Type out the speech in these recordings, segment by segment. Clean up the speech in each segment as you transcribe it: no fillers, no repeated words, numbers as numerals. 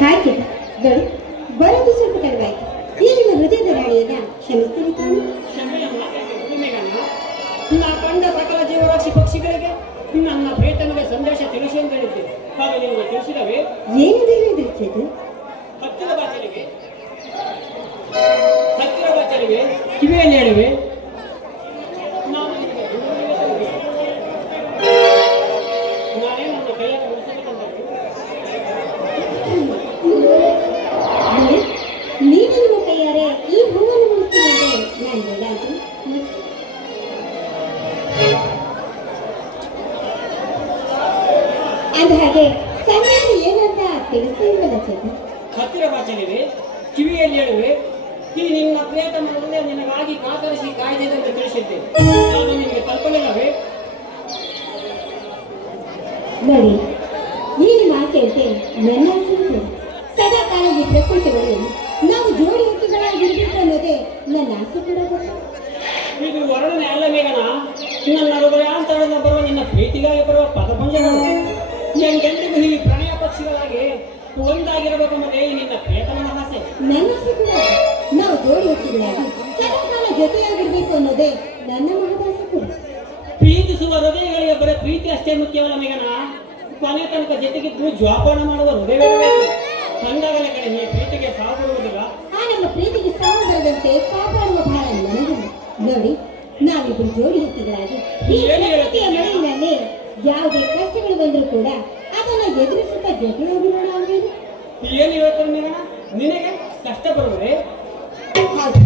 ಹಾಗೆ ಬರು ಬರೋದು ಸ್ವಲ್ಪ ತಡವಾಯಿತು. ಈ ನಿಮ್ಮ ಹೃದಯದ ರಾಣಿಯನ್ನ ಕ್ಷಮಿಸ್ತೀನಿ ತಾನು. ಕ್ಷಮೆಯ ಮಾತಾಡಿ ಉಳುಮೆಗಣ್ಣ, ನಾ ಕಂಡ ಸಕಲ ಜೀವರಾಶಿ ಪಕ್ಷಿಗಳಿಗೆ ನನ್ನ ಪ್ರೇತನಿಗೆ ಸಂದೇಶ ತಿಳಿಸಿ ಅಂತ ಹೇಳಿದ್ದೆ. ಹಾಗೆ ನಿಮಗೆ ತಿಳಿಸಿದವೇ? ಏನಿದೆ ತಿಳಿಸಿದ್ದು? ಹತ್ತಿರ ಬಾಚಲಿಗೆ ಕಿವಿಯಲ್ಲಿ ಹೇಳಿವೆ. ನಾನು ನಾನೇ ನನ್ನ ಕೈಯನ್ನು ಉಳಿಸಬೇಕಂತ ನೀವು ನಿಮ್ಮ ಕೈಯಾರೆ ಈ ಹೂವನ್ನು ಮುಗಿಸ್ತೀನಂತೆ ನಾನು ಹೇಳಾಯ್ತು. ಅಂದ ಹಾಗೆ ಸಮಯ ಏನಂತ ತಿಳಿಸ್ತಾ ಇಲ್ವಲ್ಲ ಚೇತನ್? ಹತ್ತಿರ ಬಾಚಲಿವೆ ಕಿವಿಯಲ್ಲಿ ಹೇಳಿವೆ. ಈ ನಿನ್ನ ಪ್ರೇತಮನನ್ನೇ ನಿನಗಾಗಿ ಕಾತರಿಸಿ ಕಾಯ್ದಿದೆ ಅಂತ ತಿಳಿಸಿದ್ದೆ. ನಾನು ನಿನಗೆ ತಲುಪಲಿಲ್ಲವೇ? ನೋಡಿ, ಈ ನಿಮ್ಮ ಆಸೆಯಂತೆ ನನ್ನ ಆಸೆ ಸದಾ ಕಾಲ ಈ ಪ್ರಕೃತಿಗಳು ನಾವು ಜೋಡಿ ಹಕ್ಕಿಗಳಾಗಿರ್ಬೇಕು ಅನ್ನೋದೇ ನನ್ನ ಆಸೆ ಕೂಡ ಗೊತ್ತು. ಇದು ವರ್ಣನೆ ಅಲ್ಲ ಮೇಘನ. ನನ್ನ ಹೃದಯಾಂತರದಿಂದ ಬರುವ ನಿನ್ನ ಪ್ರೀತಿಗಾಗಿ ಬರುವ ಪದಪುಂಜಗಳು ಎಂದೆಂದಿಗೂ ಈ ಪ್ರಣಯ ಪಕ್ಷಿಗಳಾಗಿ ಒಂದಾಗಿರಬೇಕೆಂಬುದೇ ನಿನ್ನ ಪ್ರೇತಮನ ಆಸೆ. ನನ್ನ ಆಸೆ ಕೂಡ ನಾವು ಜೋಡಿ ಹಕ್ಕಿಗಳಾಗಿ ಸದಾ ಕಾಲ ಜೊತೆಯಾಗಿರ್ಬೇಕು ಅನ್ನೋದೇ ನನ್ನ ಮಹದಾಸೆ ಕೂಡ. ಪ್ರೀತಿಸುವ ಹೃದಯಗಳಿಗೆ ಬರೀ ಪ್ರೀತಿ ಅಷ್ಟೇ ಮುಖ್ಯವಲ್ಲ ಮೇಘನ, ಕೊನೆ ತನಕ ಜೊತೆಗಿದ್ದು ಜ್ವಾಪನ ಮಾಡುವ ಹೃದಯವೇ ಅಂದಾಗಲೇ ಕಡೆ ಈ ಪ್ರೀತಿಗೆ ಸಾವು ಬರುವುದಿಲ್ಲ. ಆ ನಮ್ಮ ಪ್ರೀತಿಗೆ ಸಾವು ಬರದಂತೆ ಕಾಪಾಡುವ ಭಾರ ನನಗಿಲ್ಲ. ನೋಡಿ, ನಾವಿಬ್ಬರು ಜೋಡಿ ಹಕ್ಕಿಗಳಾಗಿ ಈ ಪ್ರಕೃತಿಯ ಮಳೆಯಲ್ಲಿ ಯಾವುದೇ ಕಷ್ಟಗಳು ಬಂದರೂ ಕೂಡ ಅದನ್ನು ಎದುರಿಸುತ್ತಾ ಜೊತೆಯಾಗಿರೋಣ ಅಂದ್ರೇನು? ಏನು ಹೇಳ್ತಾರೆ ಮೇಘನ, ನಿನಗೆ ಕಷ್ಟ ಬರುವುದೇ? ಹೌದು,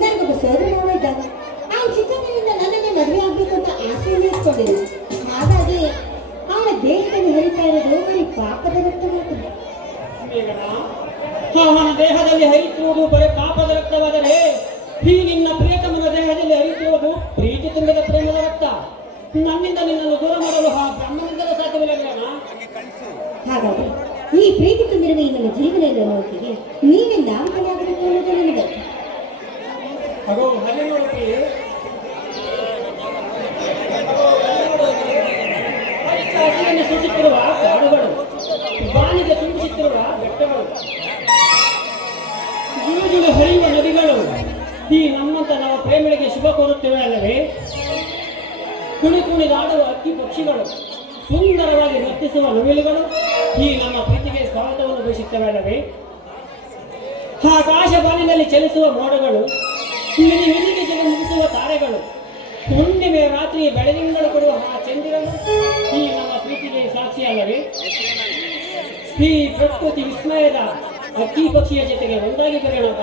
ನನಗೊಬ್ಬ ಸೋದರ ಮಾವ ಇದ್ದಾಗ ಅವನ ಚಿಕ್ಕಂದಿನಿಂದ ನನ್ನನ್ನೇ ಮದುವೆ ಆಗ್ಬೇಕು ಅಂತ ಆಸೆಯನ್ನು ಇಟ್ಕೊಂಡಿಲ್ಲ. ಹಾಗಾಗಿ ಅವನ ದೇಹದಲ್ಲಿ ಹರಿತಾ ಇರೋದು ಬರೀ ಪಾಪದ ರಕ್ತ ಮಾತ್ರ. ಮೇಘನ, ಅವನ ದೇಹದಲ್ಲಿ ಹರಿತಿರುವುದು ಬರೀ ಪಾಪದ ರಕ್ತವಾದರೆ ಈ ನಿನ್ನ ಪ್ರಿಯತಮನ ದೇಹದಲ್ಲಿ ಹರಿತಿರುವುದು ಪ್ರೀತಿ ತುಂಬಿದ ಪ್ರೇಮದ ರಕ್ತ. ನನ್ನಿಂದ ನಿನ್ನನ್ನು ದೂರ ಮಾಡಲು ಆ ಬ್ರಹ್ಮನಿಂದಲೂ ಸಾಧ್ಯವಿಲ್ಲ ಮೇಘನ. ಹಾಗಾದ್ರೆ ಈ ಪ್ರೀತಿ ತುಂಬಿರುವ ಈ ನನ್ನ ಜೀವನದ ನೋಟಿಗೆ ನೀವೇ ನಾಮಕಲಾಗಬೇಕು ಅನ್ನೋದು ನನಗೆ ಅದು ಹರಿ ನೋಡಿಕೆ ಹಸಿರನ್ನು ಸೂಚಿಸುತ್ತಿರುವ ಕಾಡುಗಳು, ಬಾನಿಗೆ ತುಂಬಿಸುತ್ತಿರುವ ಬೆಟ್ಟಗಳು, ಜುಳು ಹರಿಯುವ ನದಿಗಳು ಈ ನಮ್ಮಂತ ನಾವು ಪ್ರೇಮಿಗಳಿಗೆ ಶುಭ ಕೋರುತ್ತೇವೆ ಅಲ್ಲವೇ? ಕುಣಿದಾಡುವ ಅಕ್ಕಿ ಪಕ್ಷಿಗಳು, ಸುಂದರವಾಗಿ ನರ್ತಿಸುವ ನವಿಲುಗಳು ಈ ನಮ್ಮ ಪ್ರೀತಿಗೆ ಸ್ವಾಗತವನ್ನು ಬಯಸುತ್ತವೆ ಅಲ್ಲವೇ? ಆಕಾಶ ಬಾನಿನಲ್ಲಿ ಚಲಿಸುವ ಮೋಡಗಳು, ಮಿನಿಗೆ ಜನ ಮುಗಿಸುವ ತಾರೆಗಳು, ಹುಣ್ಣಿಮೆ ರಾತ್ರಿ ಬೆಳದಿಂಗಳು ಕೊಡುವ ಆ ಚಂದಿರನು ಈ ನಮ್ಮ ಪ್ರೀತಿಗೆ ಸಾಕ್ಷಿ ಅಲ್ಲವೇ? ಈ ಪ್ರಕೃತಿ ವಿಸ್ಮಯದ ಅಕ್ಕಿ ಪಕ್ಷಿಯ ಜೊತೆಗೆ ಒಂದಾಗಿ ಬರೋಣ.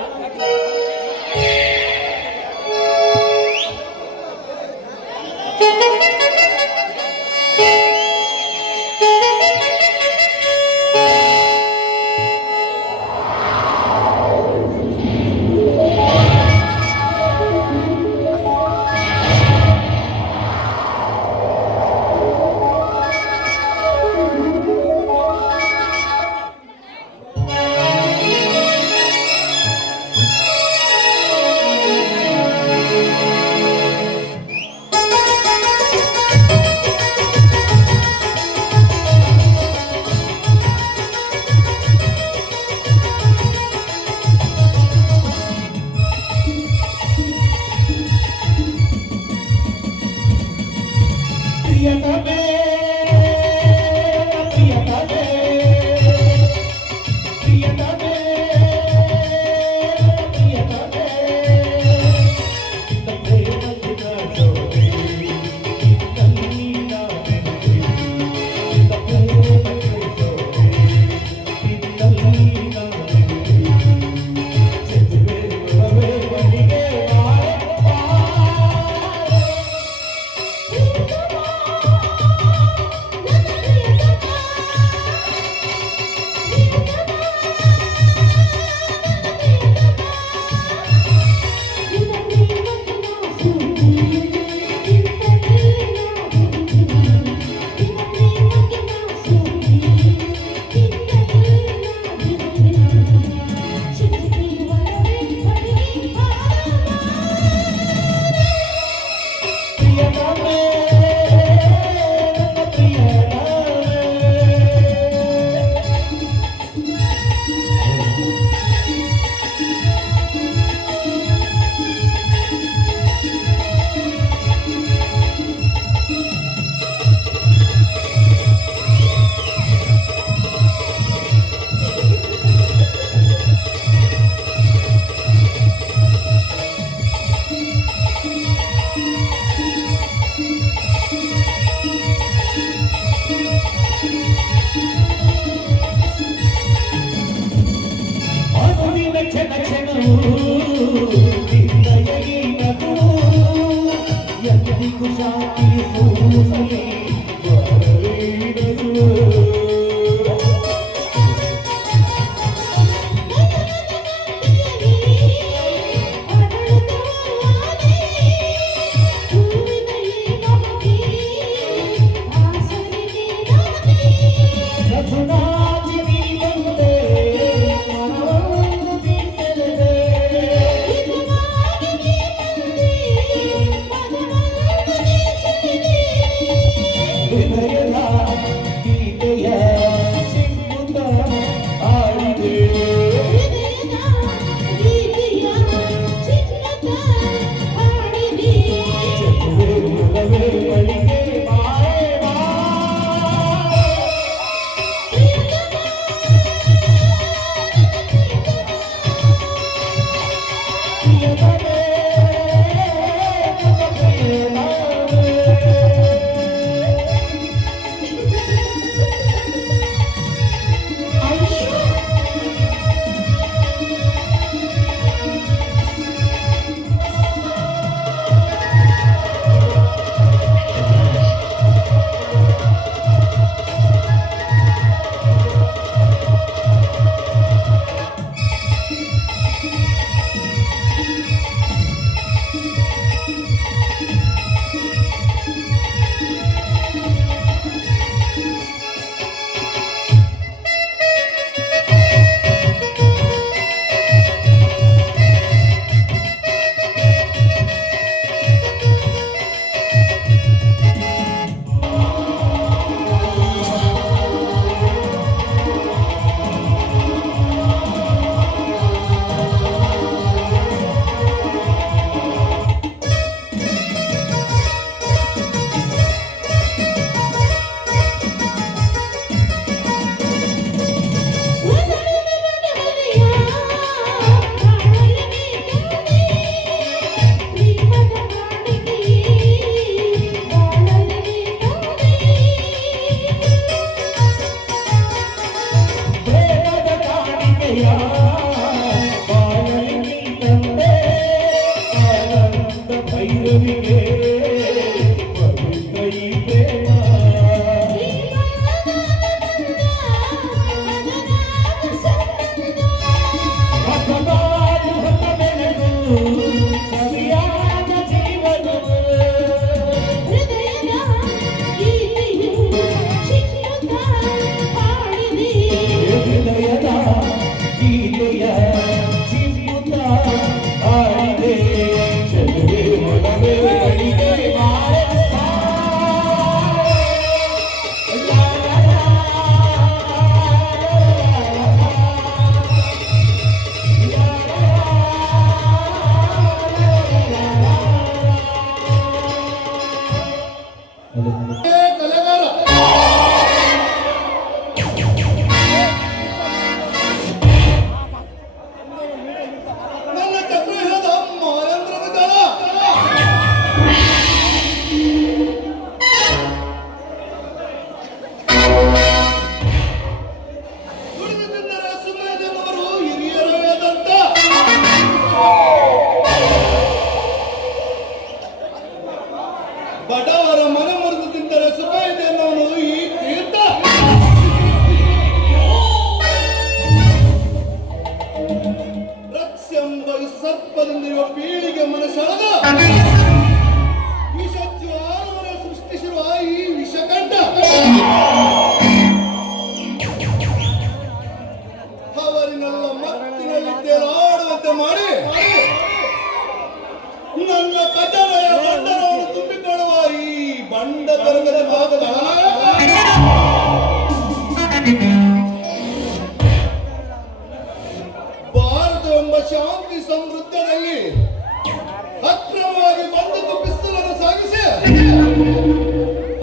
ಭೈರವಿಗೆ ಬಡವರ ಮನೆ ಮುರಿದು ತಿಂದರೆ ಸುಖ ಇದೆ ಅನ್ನೋನು ಈ ತೀರ್ಥ. ರಕ್ಷೆಂಬ ಸರ್ಪದಿಂದಿರುವ ಪೀಳಿಗೆ ಮನಸೆಳೆದ ವಿಷಜ್ವಾಲವನ್ನು ಸೃಷ್ಟಿಸಿರುವ ಈ ವಿಷಕಂಠ ಅವರಿನೆಲ್ಲ ಮತ್ತಿನಲ್ಲಿ ತೇಲಾಡುವಂತೆ ಮಾಡಿ ನನ್ನ ಕಥೆಯ ಬಂಡರವನ್ನು ತುಂಬಿಕೊಳ್ಳುವ ಈ ಬಂಡ ವರ್ಗದ ಭಾರತ ಎಂಬ ಶಾಂತಿ ಸಮೃದ್ಧದಲ್ಲಿ ಅಕ್ರಮವಾಗಿ ಬಂದದ್ದು ಪಿಸ್ತೂಲನ್ನು ಸಾಗಿಸಿ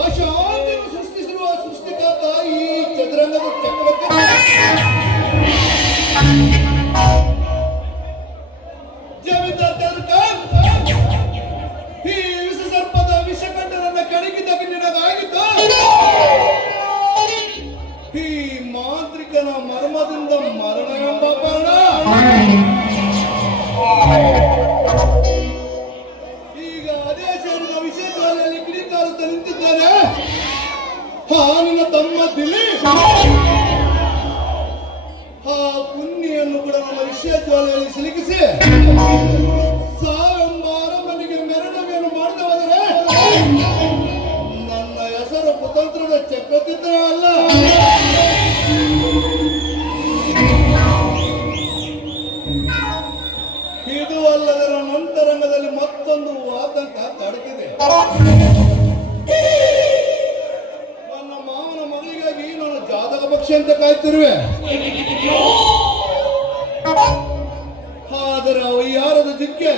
ಅಶಾಂತಿಯನ್ನು ಸೃಷ್ಟಿಸಿರುವ ಸೃಷ್ಟಿಕರ್ತ ಈ ಚದುರಂಗದ ಚಕ್ರವರ್ತಿ ಜಮೀನ್ದಾರ್ ಚಂದ್ರಕಾಂತ್ ಈ ವಿಷ ಸರ್ಪದ ವಿಷಕಂಠನನ್ನ ಕೆಣಕಿದ್ದಕ್ಕೆ ನಿನಗಾಗಿದ್ದು ಈ ಮಾಂತ್ರಿಕನ ಮರ್ಮದಿಂದ ಮರಣ ಎಂಬ ಕಾರಣ. ಈಗ ಅದೇ ಸೇರಿದ ವಿಷಯದಲ್ಲಿ ಕಿಡಿಕಾರುತ್ತ ನಿಂತಿದ್ದೇನೆ. ನಿನ್ನ ತಮ್ಮ ದಿಲೀಪ್ ಆ ಪುಣ್ಯನ್ನು ಕೂಡ ನನ್ನ ವಿಷಯ ಜ್ವಾಲೆಯಲ್ಲಿ ಸಿಲುಕಿಸಿ ಸಾವೆಂಬ ಅರಮನೆಗೆ ಮೆರವಣಿಗೆಯನ್ನು ಮಾಡದೆ ಹೋದರೆ ನನ್ನ ಹೆಸರು ಕುತಂತ್ರದ ಚಕ್ರಚಿತ್ರ ಅಲ್ಲ. ಇದು ಅಲ್ಲದರ ನಂತರಂಗದಲ್ಲಿ ಮತ್ತೊಂದು ಆತಂಕ ತಡೆದಿದೆ. ನನ್ನ ಮಾವನ ಮಗಳಿಗಾಗಿ ನಾನು ಜಾತಕ ಪಕ್ಷ ಅಂತ ಕಾಯ್ತಿರುವೆ. ಆದರೆ ಅವ ಯಾರದ ಜಿಕ್ಕೆ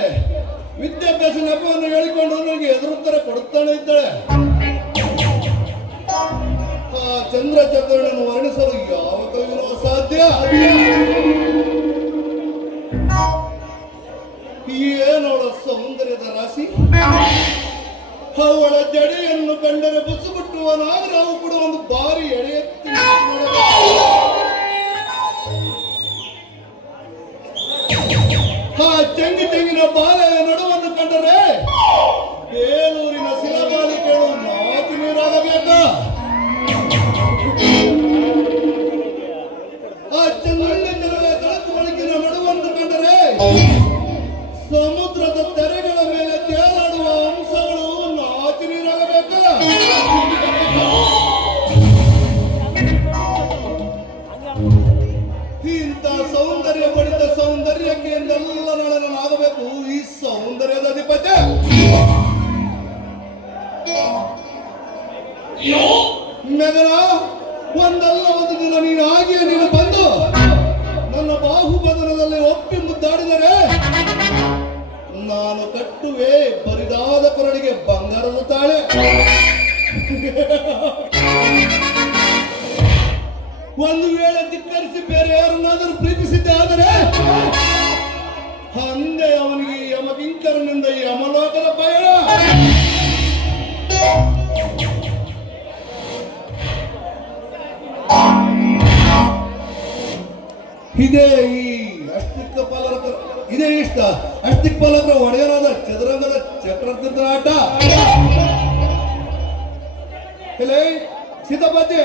ವಿದ್ಯಾಭ್ಯಾಸ ನೆಪವನ್ನು ಹೇಳಿಕೊಂಡು ನನಗೆ ಎದುರುತ್ತರ ಕೊಡುತ್ತಾನೆ ಇದ್ದಾಳೆ. ಆ ಚಂದ್ರಚಕ್ರನನ್ನು ವರ್ಣಿಸಲು ಯಾವ ಕವಿನೂ ಅಸಾಧ್ಯ. ಏನವಳ ಸೌಂದರ್ಯದ ರಾಶಿ, ಅವಳ ಜಡೆಯನ್ನು ಕಂಡರೆ ಬುಸುಗುಟ್ಟುವ ನಾವು ಕೂಡ ಒಂದು ಬಾರಿ ಎಳೆಯತ್ತಿ ಆ ತೆಂಗಿನ ಬಾಲೆಯ ನಡುವನ್ನು ಕಂಡರೆ ಬೇಲೂರಿನ ಶಿಲಾಬಾಲಿಕೆಗಳು ನಾಚಿ ನೀರಾಗಬೇಕ. ಆ ಚಂದ್ರನ ತಳಕು ಬೆಳಕಿನ ನಡುವನ್ನು ಕಂಡರೆ ಸಮುದ್ರದ ತೆರೆಗಳ ಮೇಲೆ ತೇಲಾಡುವ ಅಂಶಗಳು ನಾಚಿ ನೀರಾಗಬೇಕ. ಇಂಥ ಸೌಂದರ್ಯ ಬಡಿದ ಸೌಂದರ್ಯಕ್ಕೆ ಎಂದೆಲ್ಲ ನಳನಾಗಬೇಕು ಈ ಸೌಂದರ್ಯದ ಅಧಿಪತಿ. ಮೆಗನ, ಒಂದಲ್ಲ ಒಂದು ದಿನ ನೀನು ಹಾಗೆ ನೀನು ಬಂದು ನನ್ನ ಬಾಹುಬದನದಲ್ಲಿ ಒಪ್ಪಿ ಮುದ್ದಾಡಿದರೆ ನಾನು ಕಟ್ಟುವೆ ಬರಿದಾದ ಕೊರಡಿಗೆ ಬಂಗಾರದ ತಾಳೆ. ಒಂದು ವೇಳೆ ಧಿಕ್ಕರಿಸಿ ಬೇರೆ ಯಾರನ್ನಾದರೂ ಪ್ರೀತಿಸಿದ್ದೆ ಆದರೆ ಅಂದೆ ಅವನಿಗೆ ಯಮಕಿಂಕರನಿಂದ ಯಮಲೋಕದ ಪಯಣ. ಇದೇ ಈ ಅಷ್ಟಿಕ್ಪಾಲಕರ ಇದೇ ಇಷ್ಟ ಅಷ್ಟಿಕ್ಪಾಲಕರ ಒಡೆಯರಾದ ಚದುರಂಗದ ಚಕ್ರವರ್ತಿ ಆಟ. ಎಲೆ ಸೀತಾಪತಿ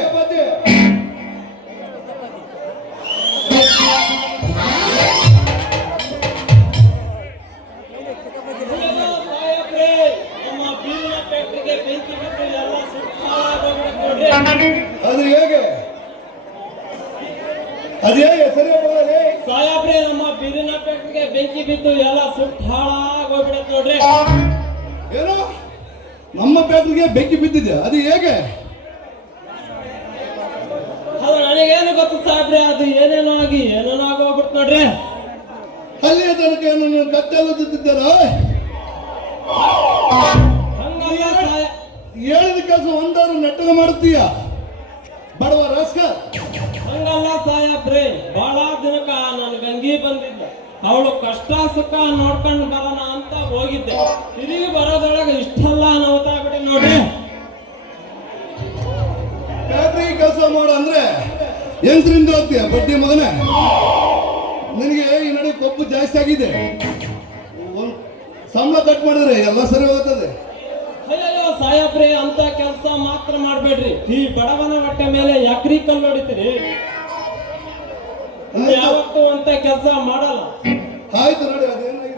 ಅದು ಹೇಗೆ ಸರಿ ಸಾಯಾಬ್ರೆ, ನಮ್ಮ ಬೀರಿನ ಫ್ಯಾಕ್ಟ್ರಿಗೆ ಬೆಂಕಿ ಬಿದ್ದು ಎಲ್ಲ ಸುಟ್ಟು ಹಾಳಾಗೋಗ್ಬಿಡತ್ ನೋಡ್ರಿ. ಏನೋ ನಮ್ಮ ಫ್ಯಾಕ್ಟ್ರಿಗೆ ಬೆಂಕಿ ಬಿದ್ದಿದೆ, ಅದು ಹೇಗೆ? ಅದು ನನಗೇನು ಗೊತ್ತು ಸಾಹೇಬ್ರೆ, ಅದು ಏನೇನೋ ಆಗಿ ಏನೇನೋ ಆಗೋಗ್ಬಿಡ್ತು ನೋಡ್ರಿ. ಅಲ್ಲಿಯ ತನಕ ಏನು ನೀವು ಕತ್ತೆಲ್ಲದಿದ್ದಾರ? ಹಂಗಲ್ಲ ಸಾಯ, ಹೇಳಿದ ಕೆಲಸ ಒಂದಾರು ನೆಟ್ಟಗೆ ಮಾಡುತ್ತೀಯ ಬಡವ ರಾಸ್ಕ. ಹಂಗಲ್ಲ ಸಾಹೇಬ್ರೆ, ಬಹಳ ದಿನಕ್ಕ ನನ್ ಗಂಗಿ ಬಂದಿದ್ದ, ಅವಳು ಕಷ್ಟ ಸುಖ ನೋಡ್ಕೊಂಡು ಬರೋಣ ಅಂತ ಹೋಗಿದ್ದೆ. ತಿರುಗಿ ಬರೋದೊಳಗೆ ಇಷ್ಟೆಲ್ಲ ನೋತಾಗ್ಬಿಟ್ಟೆ ನೋಡ್ರಿ. ಫ್ಯಾಕ್ಟ್ರಿ ಕೆಲಸ ಮಾಡು ಅಂದ್ರೆ ಯಂತ್ರದಿಂದ ಹೋಗ್ತೀಯ ಬಡ್ಡಿ ಮಗನ. ನಿನಗೆ ಈ ನಡೆ ಕೊಬ್ಬು ಜಾಸ್ತಿ ಆಗಿದೆ, ಸಂಬಳ ಕಟ್ ಮಾಡಿದ್ರೆ ಎಲ್ಲ ಸರಿ ಹೋಗ್ತದೆ. ಅಯ್ಯೋ ಸಾಹೇಬ್ರೆ, ಅಂತ ಕೆಲಸ ಮಾತ್ರ ಮಾಡ್ಬೇಡ್ರಿ. ಈ ಬಡವನ ಹೊಟ್ಟೆ ಮೇಲೆ ಯಾಕ್ರಿ ಕಲ್ಲು ಹೊಡಿತೀರಿ? ಯಾವತ್ತೂ ಅಂತ ಕೆಲಸ ಮಾಡಲ್ಲ. ಆಯ್ತು ನೋಡಿ, ಅದೇನಾಗಿದೆ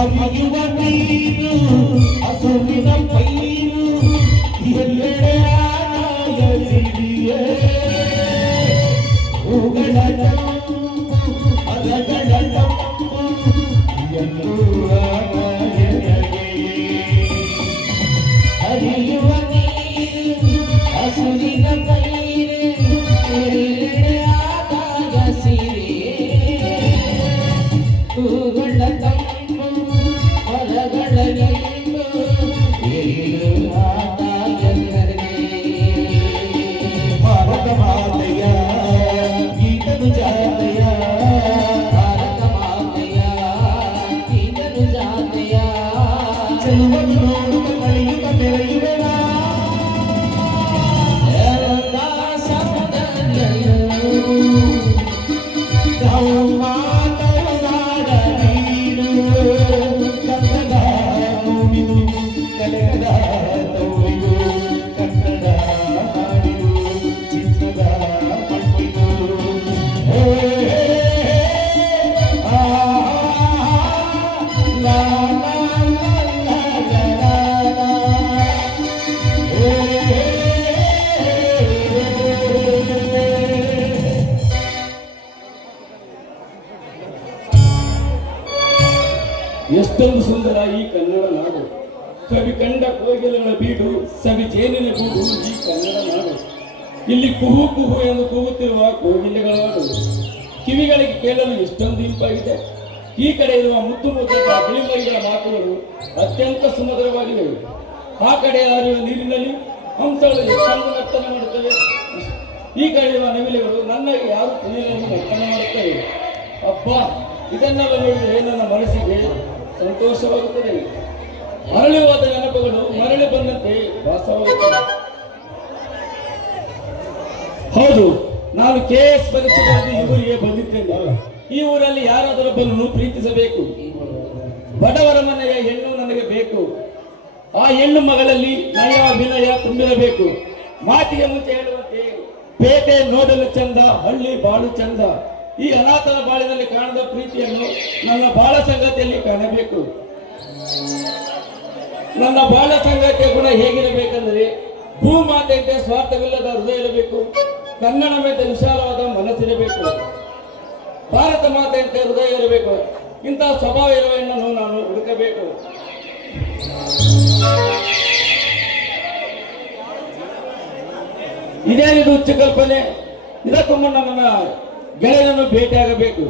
ಅರಿಯುವ ನೀರು ಹಸುವಿನ ಪೈರು ಎಲ್ಲೆಡೆ ಆನಂದಿಸಿದೆಯೇ. ಹೂಗಳ ತಂಪು ಅಲಗಳ ತಂಪು ಎಲ್ಲೂ ಆನಂದಕ್ಕೆ. ಅರಿಯುವ ನೀರು ಹಸುವಿನ ಪೈರು ಎಲ್ಲೆಡೆ ಆನಂದಿಸಿದೆಯೇ. ಹೂಗಳ ತಂಪು ಭಾರತ ಮಾತೆಯ ಗೀತನು ಜಾತೆಯ, ಭಾರತ ಮಾತೆಯ ಗೀತನು ಜಾತೆಯ, ಚೆಲುವನ್ನು ನೋಡುವ ಕಳೆಯುವ ಬೆಳೆಯುವೆನ ಎಷ್ಟೊಂದು ಸುಂದರ ಈ ಕನ್ನಡ ನಾಡು. ಕವಿ ಕಂಡ ಕೋಗಿಲೆಗಳ ಬೀಡು ಸವಿ ಜೇನಿನ ಗೂಡು ಈ ಕನ್ನಡ ನಾಡು. ಇಲ್ಲಿ ಕುಹು ಕುಹು ಎಂದು ಕೂಗುತ್ತಿರುವ ಕೋಗಿಲೆಗಳ ಹಾಡು ಕಿವಿಗಳಿಗೆ ಕೇಳಲು ಎಷ್ಟೊಂದು ಇಂಪಾಗಿದೆ. ಈ ಕಡೆ ಇರುವ ಮುದ್ದು ಮುದ್ದ ಗಿಳಿಮರಿಗಳ ಮಾತುಗಳು ಅತ್ಯಂತ ಸುಮಧುರವಾಗಿವೆ. ಆ ಕಡೆ ಹರಿಯುವ ನೀರಿನಲ್ಲಿ ಹಂಸಗಳು ಎಷ್ಟೊಂದು ನರ್ತನೆ ಮಾಡುತ್ತವೆ. ಈ ಕಡೆ ಇರುವ ನವಿಲೆಗಳು ನನಗೆ ಯಾರು ಕುಣಿಯಲೆಂದು ನರ್ತನೆ ಮಾಡುತ್ತವೆ. ಅಬ್ಬಾ, ಇದನ್ನೆಲ್ಲ ನೋಡಿದರೆ ನನ್ನ ಮನಸ್ಸಿಗೆ ಸಂತೋಷವಾಗುತ್ತದೆ. ಮರಳಿ ಹೋದ ನೆನಪುಗಳು ಮರಳಿ ಬಂದಂತೆ ವಾಸವಾಗುತ್ತದೆ. ಹೌದು, ನಾನು KS ಪರೀಕ್ಷೆ ಬರೆದು ಈ ಊರಿಗೆ ಬಂದಿದ್ದೇನೆ. ಈ ಊರಲ್ಲಿ ಯಾರಾದರೊಬ್ಬನನ್ನು ಪ್ರೀತಿಸಬೇಕು. ಬಡವರ ಮನೆಯ ಹೆಣ್ಣು ನನಗೆ ಬೇಕು. ಆ ಹೆಣ್ಣು ಮಗಳಲ್ಲಿ ನಯ ವಿನಯ ತುಂಬಿರಬೇಕು. ಮಾತಿಗೆ ಮುಂಚೆ ಹೇಳುವಂತೆ ಪೇಟೆ ನೋಡಲು ಚಂದ, ಹಳ್ಳಿ ಬಾಳು ಚಂದ. ಈ ಅನಾಥರ ಬಾಳಿನಲ್ಲಿ ಕಾಣದ ಪ್ರೀತಿಯನ್ನು ನನ್ನ ಬಾಳ ಸಂಗತಿಯಲ್ಲಿ ಕಾಣಬೇಕು. ನನ್ನ ಬಾಳ ಸಂಗತಿಯ ಗುಣ ಹೇಗಿರಬೇಕೆಂದರೆ ಭೂಮಾತೆಯಂತೆ ಸ್ವಾರ್ಥವಿಲ್ಲದ ಹೃದಯ ಇರಬೇಕು. ಕನ್ನಡ ಮೇಲೆ ವಿಶಾಲವಾದ ಮನಸ್ಸಿರಬೇಕು. ಭಾರತ ಮಾತೆಯಂತೆ ಹೃದಯ ಇರಬೇಕು. ಇಂತಹ ಸ್ವಭಾವ ಇರುವ ಹೆಣ್ಣನ್ನು ನಾನು ಹುಡುಕಬೇಕು. ಇದೇನಿದು ಹುಚ್ಚು ಕಲ್ಪನೆ? ಇದಕ್ಕೂ ಮುನ್ನ ನನ್ನ ಗೆಳೆಯನನ್ನು ಭೇಟಿಯಾಗಬೇಕು.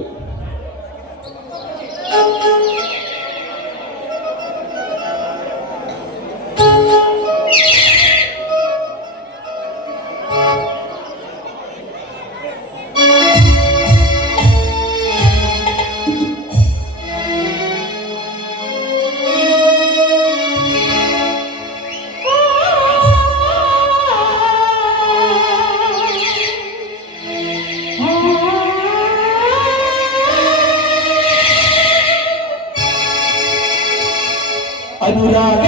ಅನುರಾಗ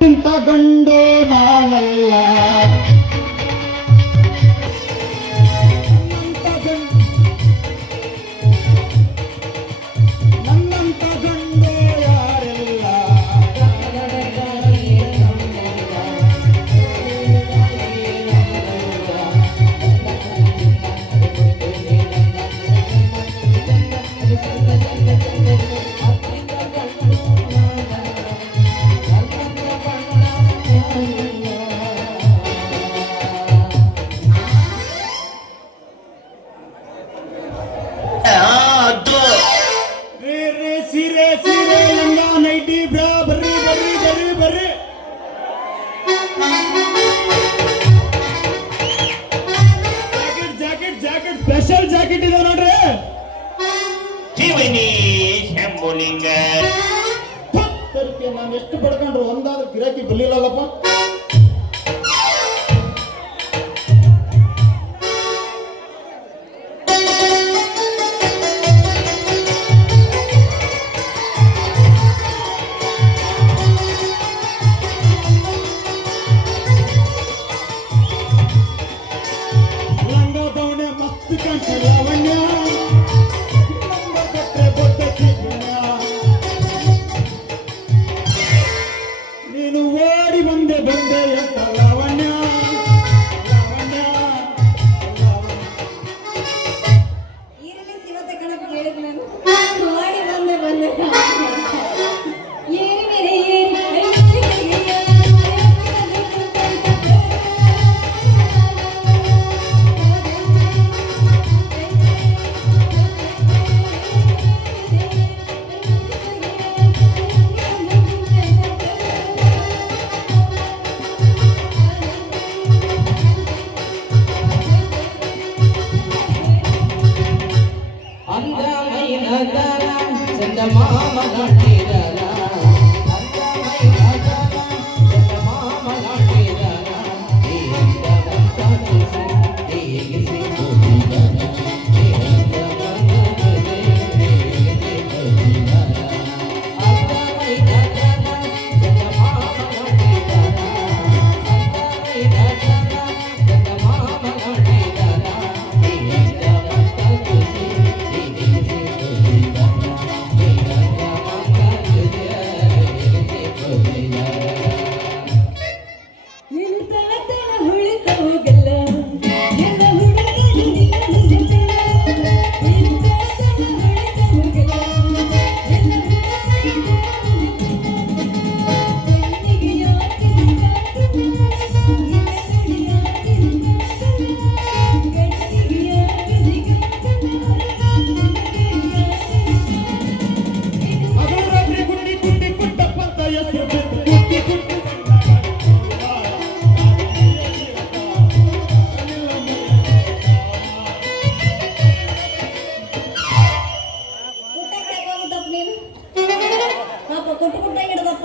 ಇಂಥ ಗಂಡು ನಾನಲ್ಲ ನನ್ನಂತ ಗಂಡು ಯಾರೆಲ್ಲ ಸೀರೆ ಸೀರೆ ಲಂಗ ನೈಟಿ ಬ್ರಾ ಬರ್ರಿ ಬರ್ರಿ ಬರ್ರಿ ಬರ್ರಿ jacket jacket jacket special jacket ಇದೆ ನೋಡ್ರಿ ಜೀವನಿ ಶಂಭುಲಿಂಗ ನಾನು ಎಷ್ಟು ಪಡ್ಕೊಂಡ್ರು ಒಂದಾದ್ರೂ ಗಿರಾಕಿ ಬಲ್ಲಿಲ್ಲಲ್ಲಪ್ಪ ಲಂಗ ದವಣೆ ಮಸ್ತ್ ಕಾಣ್ತಿ ಲಾವಣ್ಯ ನಂಬರ್ ಕೊಟ್ರೆ ಬೊಟ್ಟೆ ಪುಣ್ಯ ನೀನು ಓಡಿ ಬಂದೆ ಬಂದೆ ಅಂತ ಲಾವಣ್ಯ ಲಾವಣ್ಯ ಈರನೇ ಸಿವತ್ತೆ ಕಣಪ್ಪ ಹೇಳಿದ್ ನಾನು ಮಾಡಿ ಬಂದೆ ಬಂದೆ ಏರಿ ಮೇಲೆ ಏರಿ